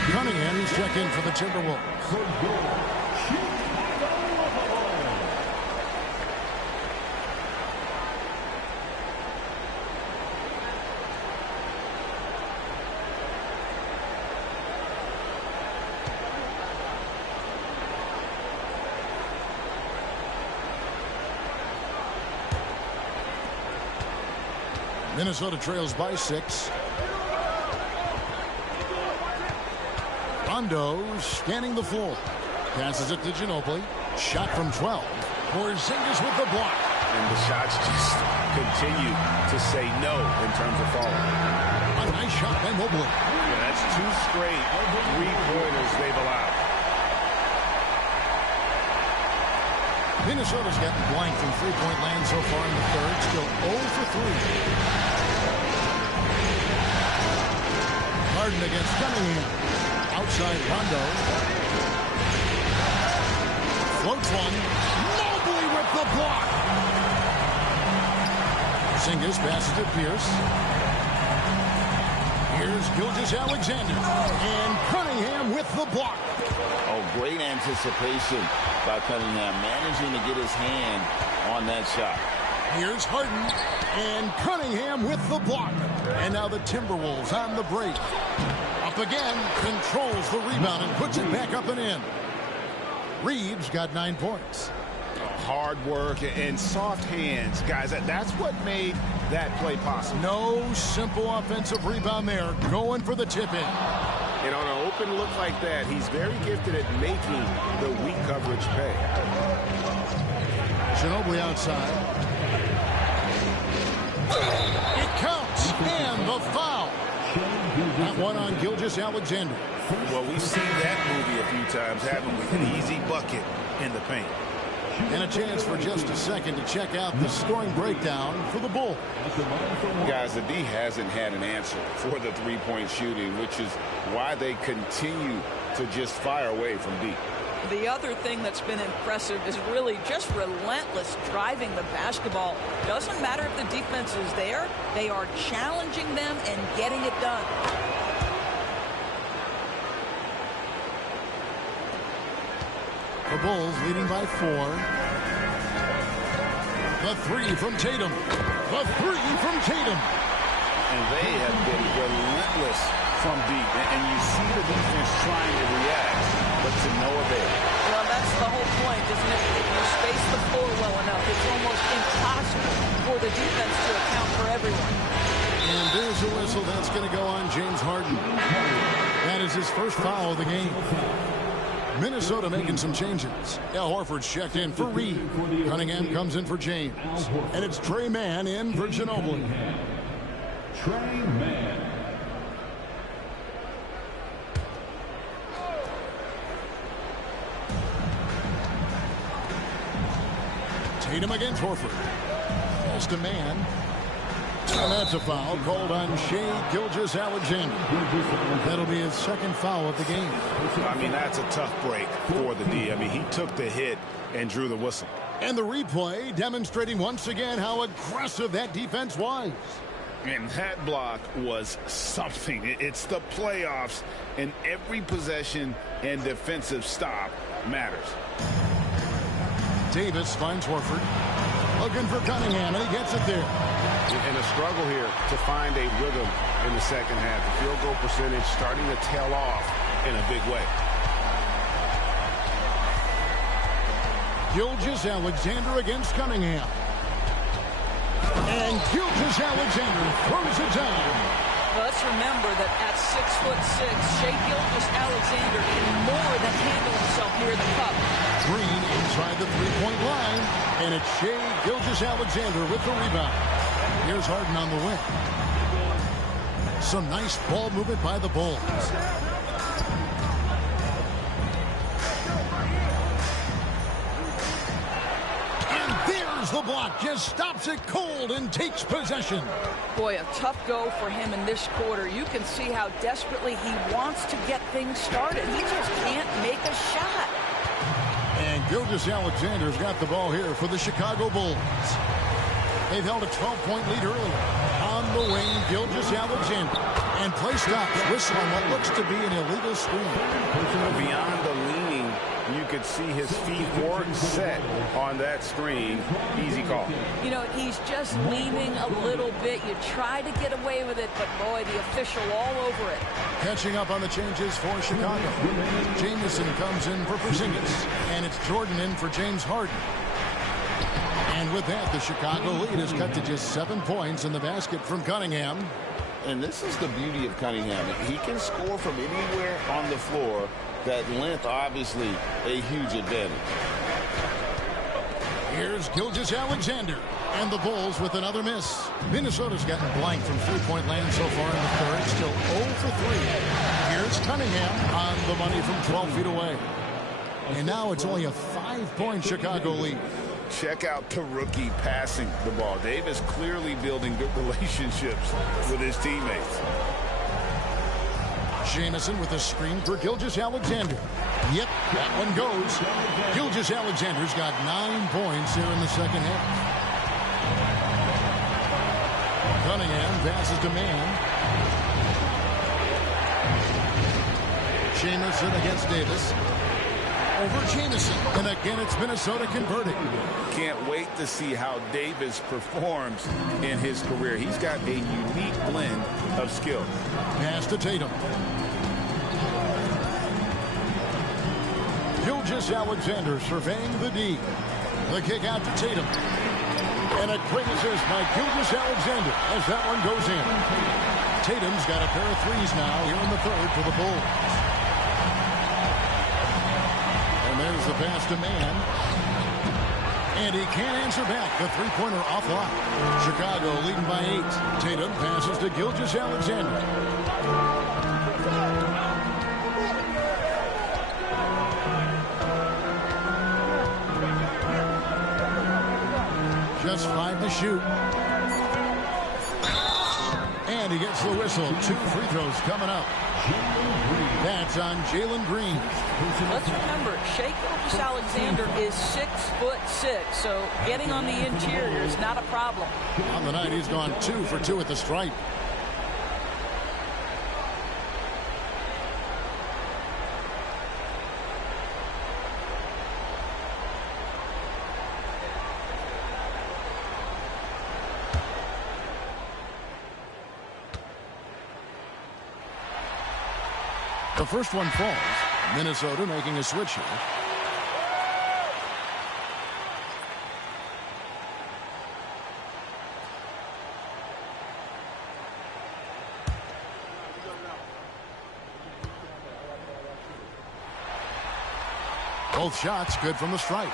Cunningham, he's checked in for the Timberwolves. Minnesota trails by 6. Rondo scanning the floor. Passes it to Ginobili. Shot from 12. Porzingis with the block. And the shots just continue to say no in terms of falling. A nice shot by Mobley. Yeah, that's 2 straight 3-pointers they've allowed. Minnesota's gotten blanked from 3-point land so far in the third. Still 0 for 3. Harden against Cunningham. Outside Rondo. Floats one. Mobley with the block. Porzingis passes to Pierce. Here's Gilgeous-Alexander. And Cunningham with the block. Oh, great anticipation by Cunningham, managing to get his hand on that shot. Here's Harden. And Cunningham with the block. And now the Timberwolves on the break. Up again, controls the rebound and puts it back up and in. Reeves got 9 points. Hard work and soft hands. Guys, that's what made that play possible. No simple offensive rebound there. Going for the tip-in. And on an open look like that, he's very gifted at making the weak coverage pay. Ginobili outside. It counts. And the foul. That one on Gilgeous-Alexander. Well, we've seen that movie a few times, haven't we? An easy bucket in the paint. And a chance for just a second to check out the scoring breakdown for the Bulls. Guys, the D hasn't had an answer for the 3-point shooting, which is why they continue to just fire away from deep. The other thing that's been impressive is really just relentless driving the basketball. Doesn't matter if the defense is there. They are challenging them and getting it done. The Bulls leading by 4. The 3 from Tatum. The 3 from Tatum. and they have been relentless from deep. And you see the defense trying to react, but to no avail. Well, that's the whole point, isn't it? If you space the floor well enough, it's almost impossible for the defense to account for everyone. And there's a whistle. That's going to go on James Harden. That is his first foul of the game. Minnesota making some changes. Al Horford's checked in for Reed. Cunningham comes in for James. And it's Tre Mann in for Ginobili. Tre Mann. Tatum against Horford. Pass to Mann. And that's a foul called on Shai Gilgeous-Alexander. That'll be his second foul of the game. I mean, that's a tough break for the D. I mean, he took the hit and drew the whistle. And the replay demonstrating once again how aggressive that defense was. And that block was something. It's the playoffs, and every possession and defensive stop matters. Davis finds Horford. Looking for Cunningham, and he gets it there. And a struggle here to find a rhythm in the second half. The field goal percentage starting to tail off in a big way. Gilgeous-Alexander against Cunningham. And Gilgeous-Alexander throws it down. Well, let's remember that at 6'6", Shai Gilgeous-Alexander can more than handle himself near the cup. Green inside the three-point line. And it's Shai Gilgeous-Alexander with the rebound. Here's Harden on the wing. Some nice ball movement by the Bulls. And there's the block. Just stops it cold and takes possession. Boy, a tough go for him in this quarter. You can see how desperately he wants to get things started. He just can't make a shot. And Gilgeous-Alexander's got the ball here for the Chicago Bulls. They've held a 12-point lead earlier. On the wing, Gilgeous-Alexander. And play stops. Whistle on what looks to be an illegal screen. Beyond the leaning, you could see his feet weren't set on that screen. Easy call. You know, he's just leaning a little bit. You try to get away with it, but boy, the official all over it. Catching up on the changes for Chicago. Jamison comes in for Porzingis. And it's Jordan in for James Harden. And with that, the Chicago lead is cut to just 7 points in the basket from Cunningham. And this is the beauty of Cunningham. He can score from anywhere on the floor. That length, obviously, a huge advantage. Here's Gilgeous-Alexander. And the Bulls with another miss. Minnesota's gotten blank from three-point land so far in the third. Still 0 for 3. Here's Cunningham on the money from 12 feet away. And now it's only a 5-point Chicago lead. Check out the rookie passing the ball. Davis clearly building good relationships with his teammates. Jamison with a screen for Gilgeous-Alexander. Yep, that one goes. Gilgeous-Alexander's got 9 points here in the second half. Cunningham passes to Mann. Jamison against Davis. Over Jamison. And again, it's Minnesota converting. Can't wait to see how Davis performs in his career. He's got a unique blend of skill. Pass to Tatum. Gilgeous-Alexander surveying the D. The kick out to Tatum. And a great assist by Gilgeous-Alexander as that one goes in. Tatum's got a pair of threes now here in the third for the Bulls. And there's the pass to Mann. And he can't answer back. The three-pointer offline. Chicago leading by 8. Tatum passes to Gilgeous-Alexander. Just 5 to shoot. And he gets the whistle. 2 free throws coming up. That's on Jalen Green. Let's remember, Shai Gilgeous-Alexander is 6'6", so getting on the interior is not a problem. On the night, he's gone 2 for 2 at the stripe. The first one falls. Minnesota making a switch here. Both shots good from the stripe.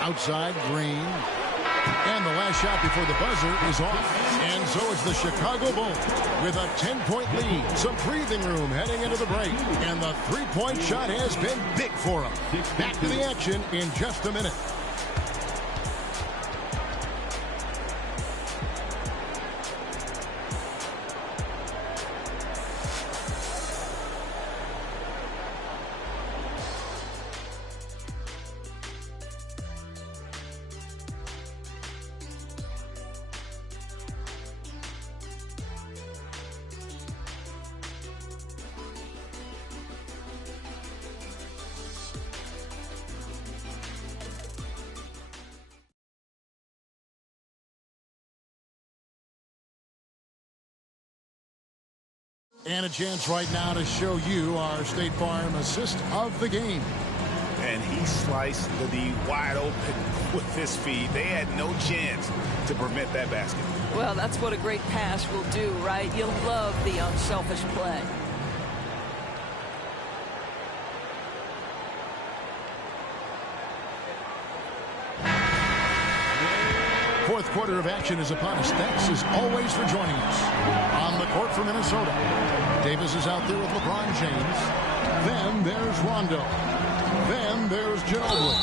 Outside, Green. And the last shot before the buzzer is off. And so it's the Chicago Bulls with a 10-point lead. Some breathing room heading into the break. And the three-point shot has been big for them. Back to the action in just a minute. And a chance right now to show you our State Farm assist of the game. And he sliced the D wide open with his feet. They had no chance to prevent that basket. Well, that's what a great pass will do, right? You'll love the unselfish play. Fourth quarter of action is upon us. Thanks as always for joining us. On the court for Minnesota, Davis is out there with LeBron James. Then there's Rondo. Then there's Ginobili.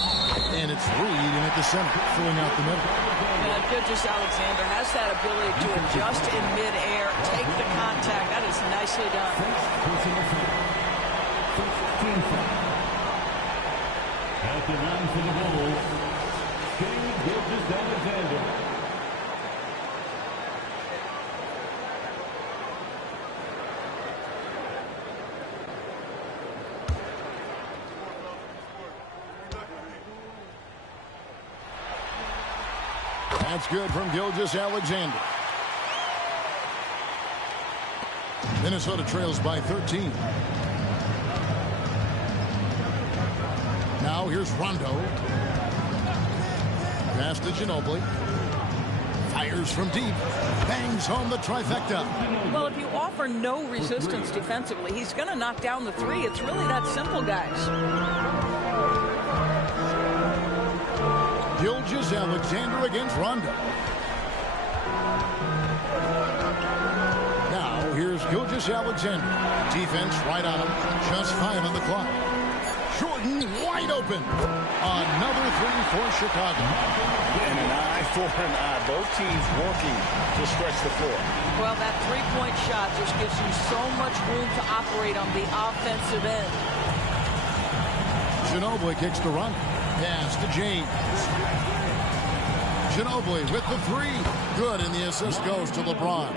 And it's Reed in at the center, filling out the middle. Gilgeous-Alexander has that ability to adjust in midair, take the contact. That is nicely done. At the line for the Bulls, Gilgeous-Alexander. That's good from Gilgeous-Alexander. Minnesota trails by 13. Now here's Rondo. Pass to Ginobili. Fires from deep. Bangs home the trifecta. Well, if you offer no resistance defensively, he's going to knock down the three. It's really that simple, guys. Gilgeous-Alexander against Rondo. Now here's Gilgeous-Alexander. Defense right on him. Just 5 on the clock. Jordan wide open. Another three for Chicago. And an eye for an eye. Both teams working to stretch the floor. Well, that three-point shot just gives you so much room to operate on the offensive end. Ginobili kicks to run. Pass to James. Ginobili with the three. Good, and the assist goes to LeBron.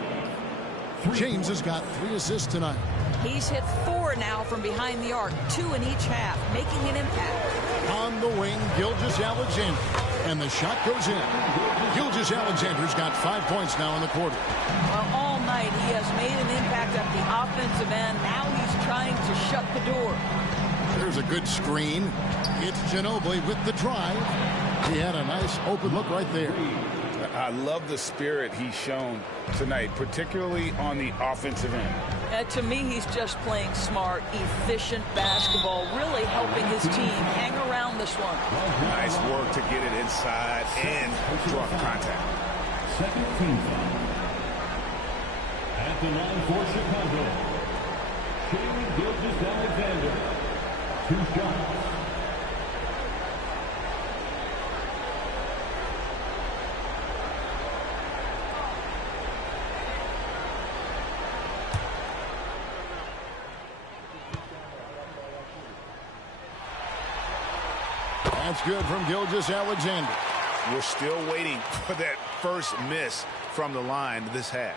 James has got 3 assists tonight. He's hit 4 now from behind the arc, 2 in each half, making an impact. On the wing, Gilgeous-Alexander. And the shot goes in. Gilgeous-Alexander's got 5 points now in the quarter. Well, all night he has made an impact at the offensive end. Now he's trying to shut the door. There's a good screen. It's Ginobili with the drive. He had a nice open look right there. I love the spirit he's shown tonight, particularly on the offensive end. To me, he's just playing smart, efficient basketball, really helping his team hang around this one. Nice work to get it inside and draw contact. Second team foul. At the line for Chicago, Shai Gilgeous-Alexander. 2 shots. That's good from Gilgeous-Alexander. We're still waiting for that first miss from the line this half.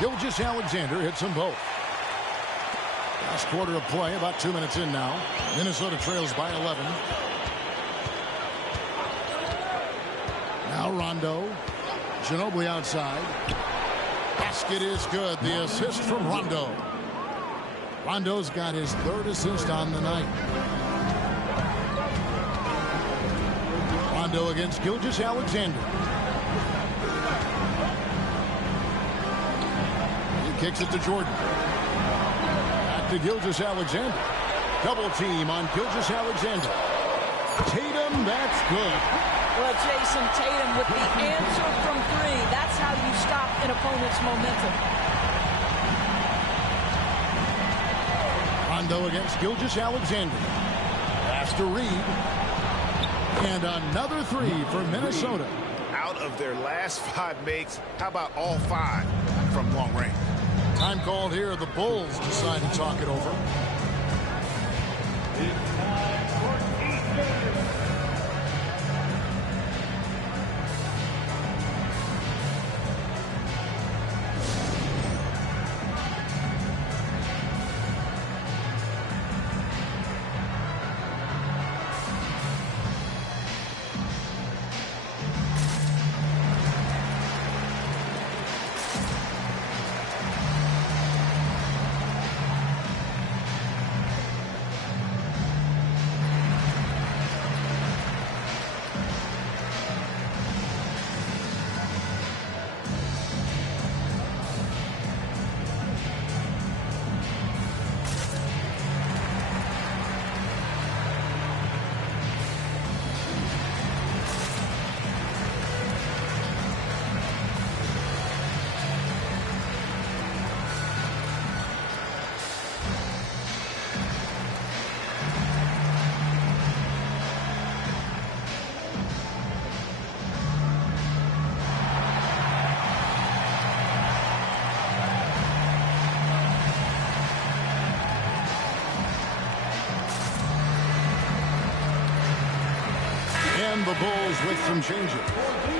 Gilgeous-Alexander hits them both. Last quarter of play, about 2 minutes in now. Minnesota trails by 11. Now Rondo. Ginobili outside. Basket is good. The assist from Rondo. Rondo's got his 3rd assist on the night. Rondo against Gilgeous-Alexander. He kicks it to Jordan. Back to Gilgeous-Alexander. Double team on Gilgeous-Alexander. Tatum, that's good. Well, Jason, Tatum with the answer from 3. That's how you stop an opponent's momentum. Rondo against Gilgeous-Alexander. Pass to Reed. And another 3 for Minnesota. Out of their last 5 makes, how about all 5 from long range? Time called here. The Bulls decide to talk it over. And the Bulls with some changes.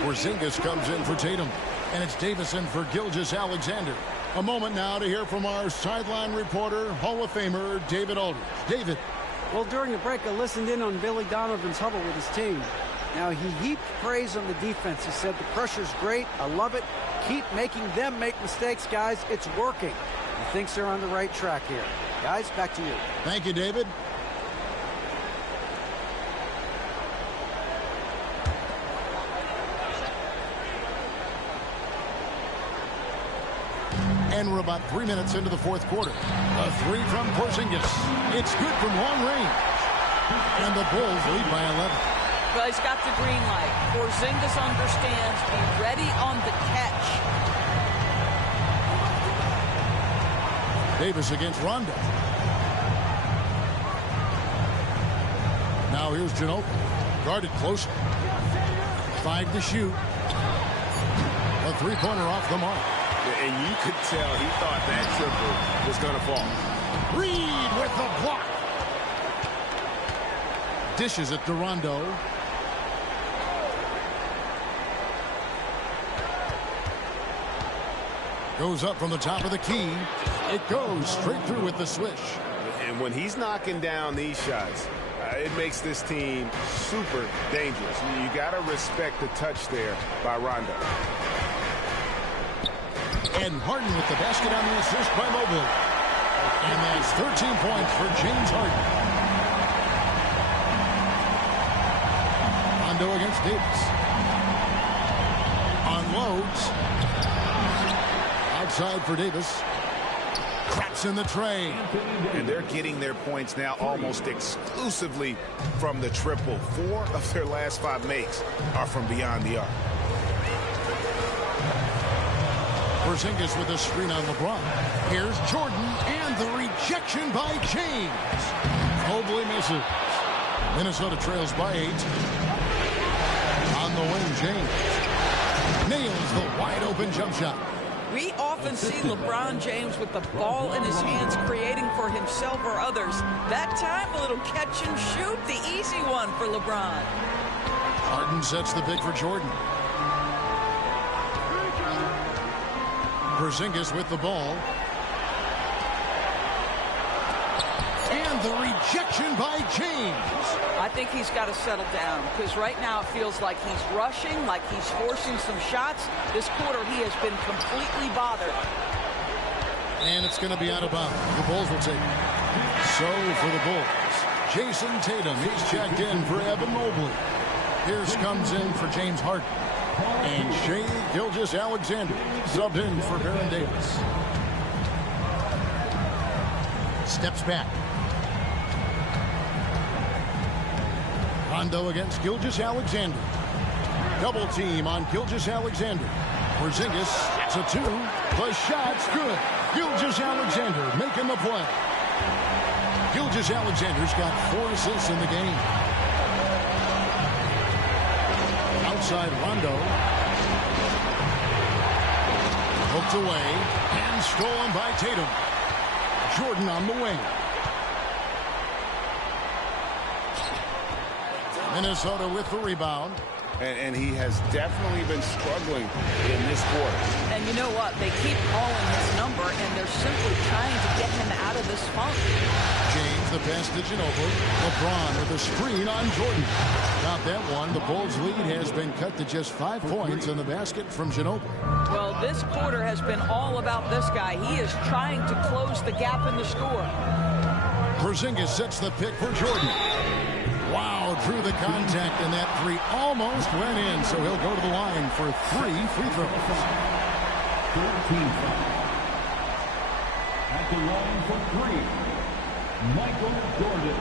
Porzingis comes in for Tatum. And it's Davison for Gilgeous-Alexander. A moment now to hear from our sideline reporter, Hall of Famer David Aldridge. David. Well, during the break, I listened in on Billy Donovan's huddle with his team. Now, he heaped praise on the defense. He said, the pressure's great. I love it. Keep making them make mistakes, guys. It's working. He thinks they're on the right track here. Guys, back to you. Thank you, David. And we're about 3 minutes into the 4th quarter. A 3 from Porzingis. It's good from long range. And the Bulls lead by 11. Well, he's got the green light. Porzingis understands. Be ready on the catch. Davis against Rondo. Now here's Ginobili. Guarded closely. 5 to shoot. A 3-pointer off the mark. And you could tell he thought that triple was going to fall. Reed with the block. Dishes it to Rondo. Goes up from the top of the key. It goes straight through with the swish. And when he's knocking down these shots, it makes this team super dangerous. You got to respect the touch there by Rondo. And Harden with the basket on the assist by Mobley. And that's 13 points for James Harden. Rondo against Davis. Unloads. Outside for Davis. Traps in the tray. And they're getting their points now almost exclusively from the triple. 4 of their last 5 makes are from beyond the arc. Porzingis with a screen on LeBron. Here's Jordan and the rejection by James. Mobley misses. Minnesota trails by 8. On the wing, James nails the wide open jump shot. We often see LeBron James with the ball in his hands creating for himself or others. That time, a little catch and shoot, the easy one for LeBron. Harden sets the pick for Jordan. Porzingis with the ball. And the rejection by James. I think he's got to settle down because right now it feels like he's rushing, like he's forcing some shots. This quarter he has been completely bothered. And it's going to be out of bounds. The Bulls will take it. So for the Bulls, Jason Tatum, he's checked in for Evan Mobley. Pierce comes in for James Harden. And Shai Gilgeous-Alexander subbed in for Baron Davis. Steps back. Rondo against Gilgeous-Alexander. Double team on Gilgeous-Alexander. Porzingis, it's a 2. The shot's good. Gilgeous-Alexander making the play. Gilgeous-Alexander's got 4 assists in the game. Outside Rondo. Hooked away and stolen by Tatum. Jordan on the wing. Minnesota with the rebound. And he has definitely been struggling in this quarter. And you know what? They keep calling his number, and they're simply trying to get him out of this funk. James, the pass to Ginobili. LeBron with a screen on Jordan. Got that one. The Bulls' lead has been cut to just 5 points in the basket from Ginobili. Well, this quarter has been all about this guy. He is trying to close the gap in the score. Porzingis sets the pick for Jordan. Wow, drew the contact, and that 3 almost went in, so he'll go to the line for 3 free throws. 13 at the line for 3, Michael Jordan.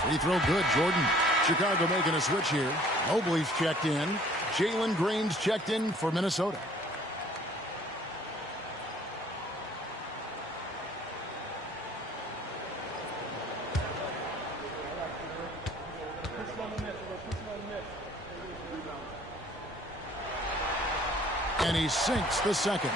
Free throw good, Jordan. Chicago making a switch here. Mobley's checked in. Jalen Green's checked in for Minnesota. And he sinks the second.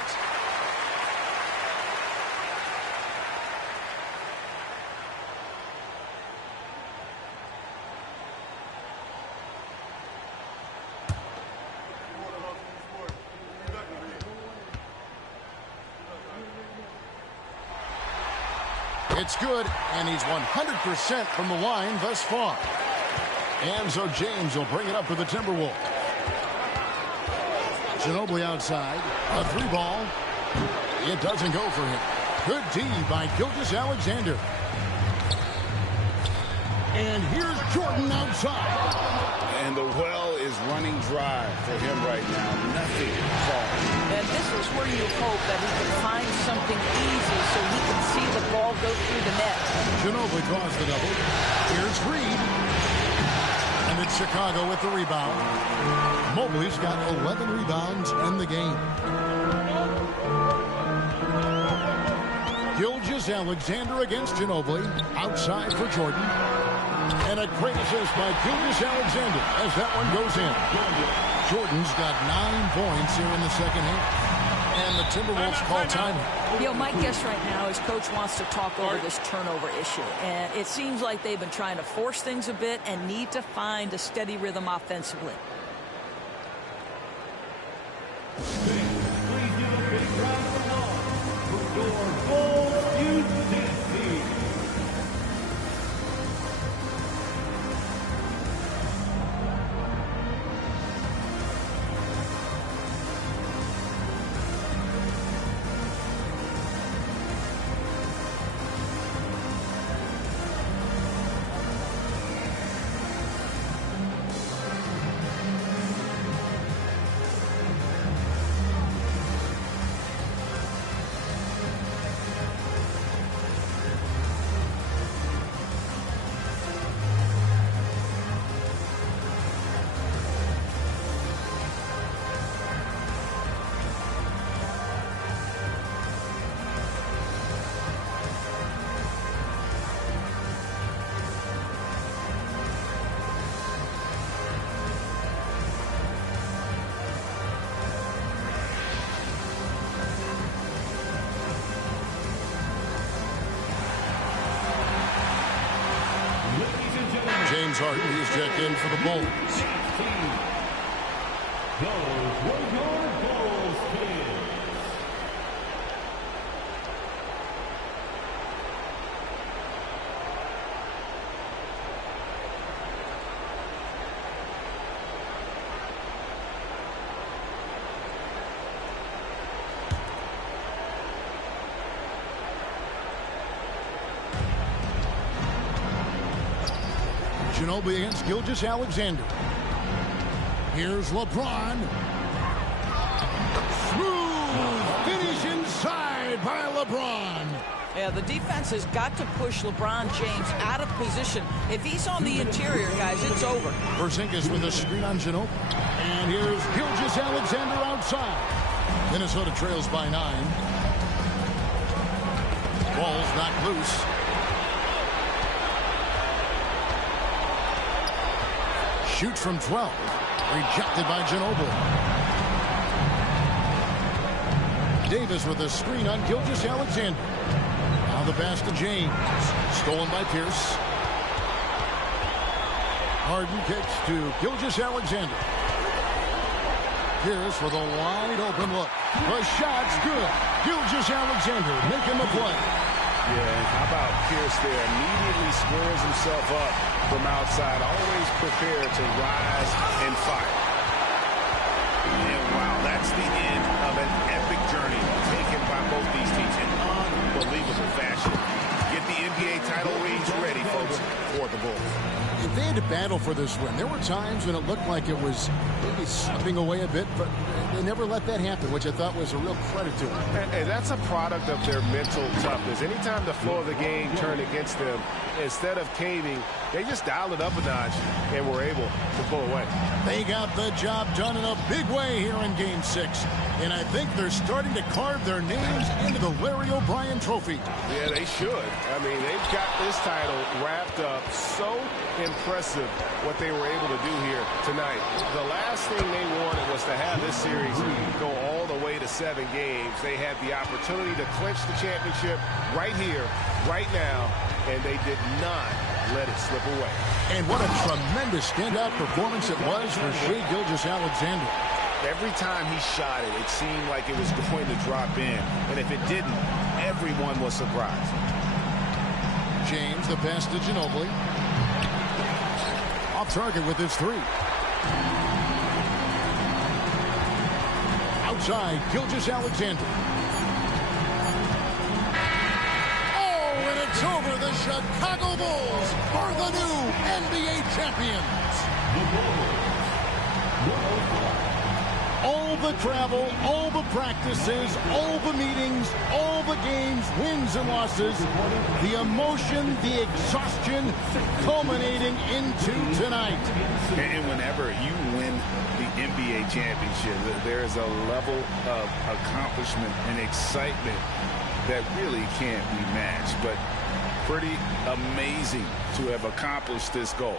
It's good, and he's 100% from the line thus far. And so James will bring it up for the Timberwolves. Ginobili outside. A 3-ball. It doesn't go for him. Good D by Gilgeous-Alexander. And here's Jordan outside. And the well is running dry for him right now. Nothing falling. And this is where you hope that he can find something easy so he can see the ball go through the net. Ginobili draws the double. Here's Reed. And it's Chicago with the rebound. Mobley's got 11 rebounds in the game. Gilgeous-Alexander against Ginobili. Outside for Jordan. And a great assist by Gilgeous-Alexander as that one goes in. Jordan's got 9 points here in the second half. And the Timberwolves call timeout. You know, my guess right now is Coach wants to talk over this turnover issue. And it seems like they've been trying to force things a bit and need to find a steady rhythm offensively. Please give a big round of applause for your Bulls UTC. James Harden. He's checked in for the Bulls. Ginobili against Gilgeous-Alexander. Here's LeBron. Smooth finish inside by LeBron. Yeah, the defense has got to push LeBron James out of position. If he's on the interior, guys, it's over. Porzingis with a screen on Ginobili. And here's Gilgeous-Alexander outside. Minnesota trails by 9. Ball's knocked loose. Shoots from 12. Rejected by Ginobili. Davis with a screen on Gilgeous-Alexander. Now the pass to James. Stolen by Pierce. Harden kicks to Gilgeous-Alexander. Pierce with a wide open look. The shot's good. Gilgeous-Alexander making the play. Yeah, how about Pierce there? Immediately squares himself up from outside. Always prepared to rise and fire. And wow, that's the end of an epic journey taken by both these teams in unbelievable fashion. Get the NBA title rings ready, folks, for the Bulls. If they had to battle for this win, there were times when it looked like it was maybe slipping away a bit, but they never let that happen, which I thought was a real credit to them. And that's a product of their mental toughness. Anytime the flow of the game turned against them, instead of caving, they just dialed it up a notch and were able to pull away. They got the job done in a big way here in Game 6. And I think they're starting to carve their names into the Larry O'Brien Trophy. Yeah, they should. I mean, they've got this title wrapped up. So impressive what they were able to do here tonight. The last thing they wanted was to have this series go all the way to 7 games. They had the opportunity to clinch the championship right here, right now, and they did not let it slip away. And what a tremendous standout performance it was for Shai Gilgeous-Alexander. Every time he shot it, it seemed like it was going to drop in. And if it didn't, everyone was surprised. James, the pass to Ginobili. Off target with his 3. Outside, Gilgeous-Alexander. Oh, and it's over. The Chicago Bulls are the new NBA champions. All the travel, all the practices, all the meetings, all the games, wins and losses, the emotion, the exhaustion, culminating into tonight. And whenever you win the NBA championship, there is a level of accomplishment and excitement that really can't be matched. But pretty amazing to have accomplished this goal.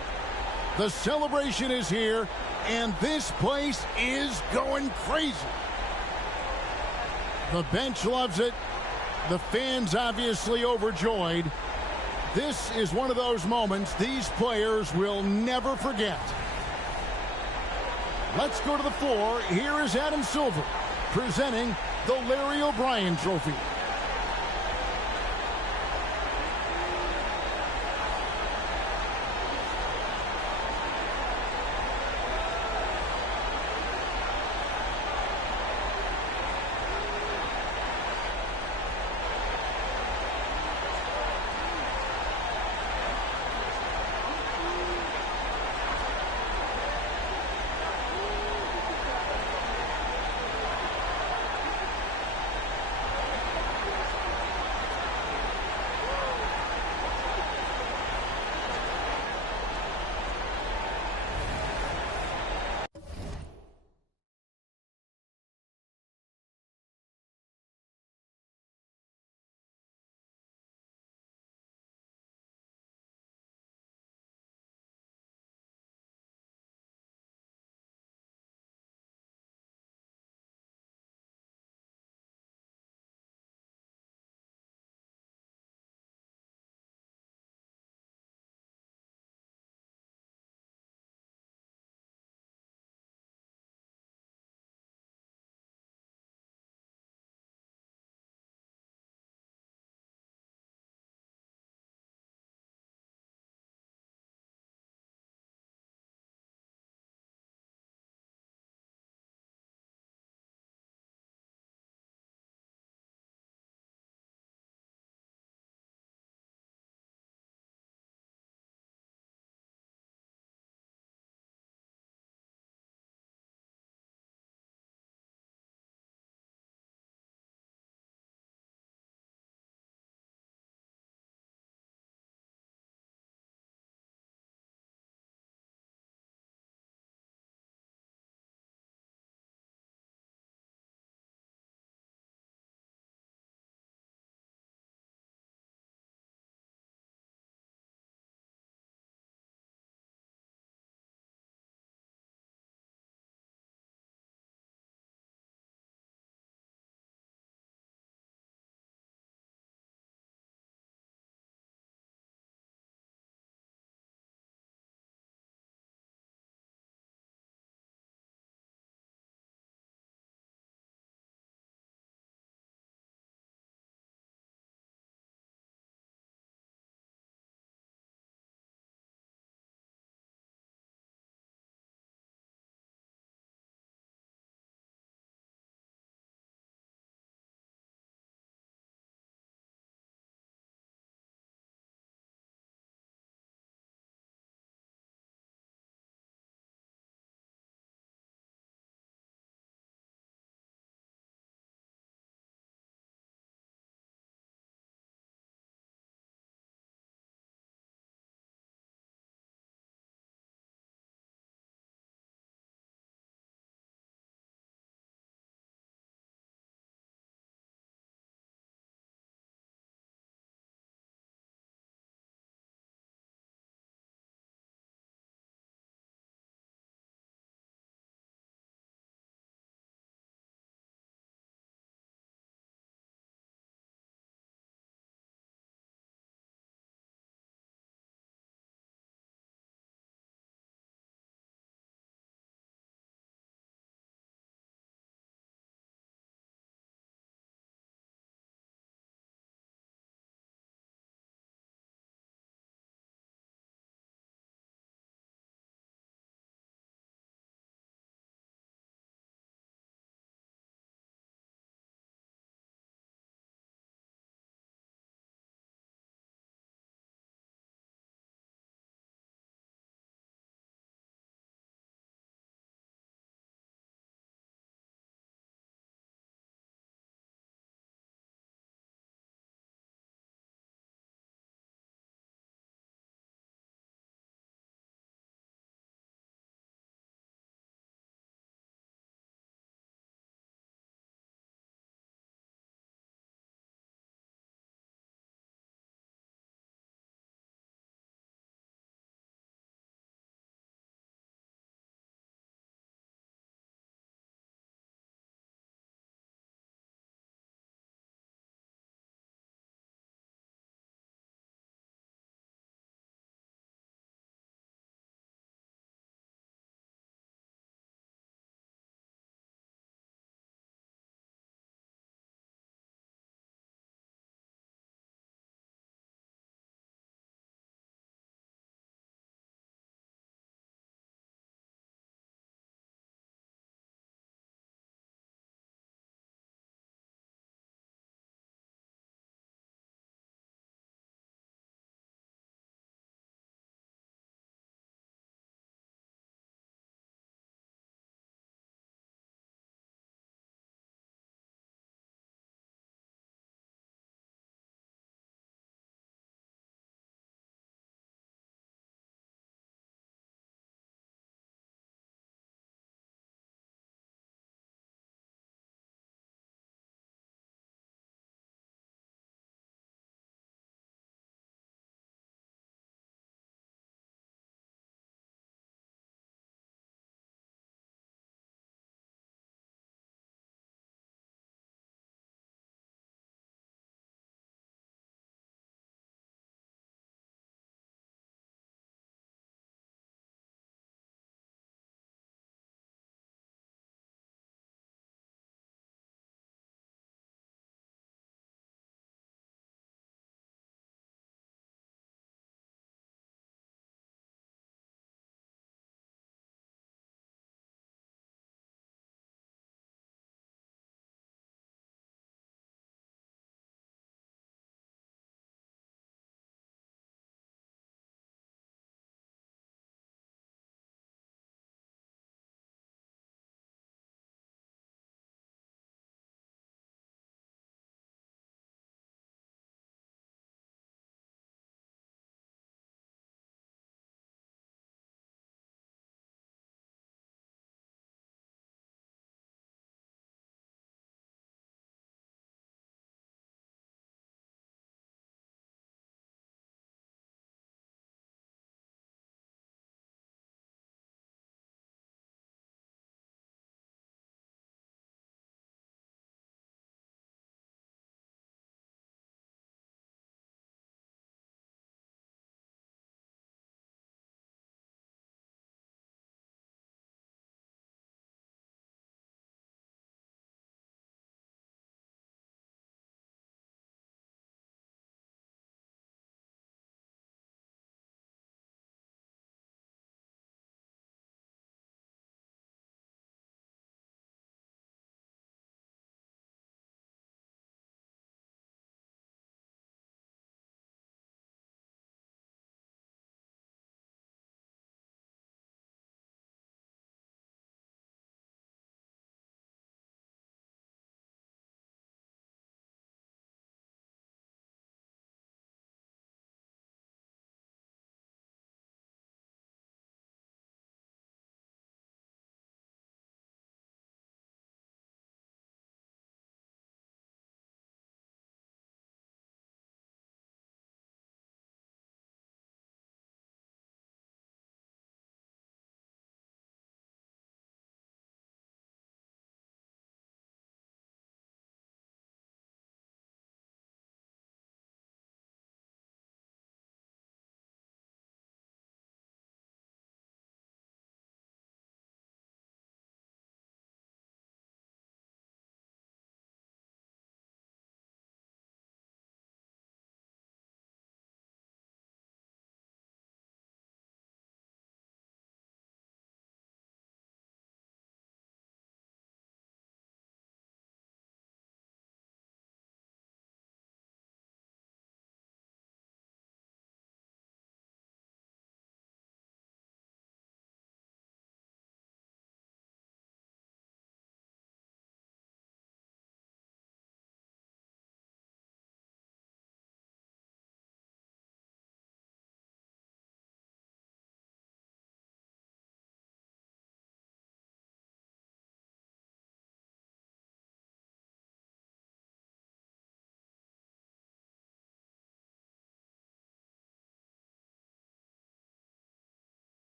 The celebration is here, and this place is going crazy. The bench loves it. The fans obviously overjoyed. This is one of those moments these players will never forget. Let's go to the floor. Here is Adam Silver presenting the Larry O'Brien Trophy.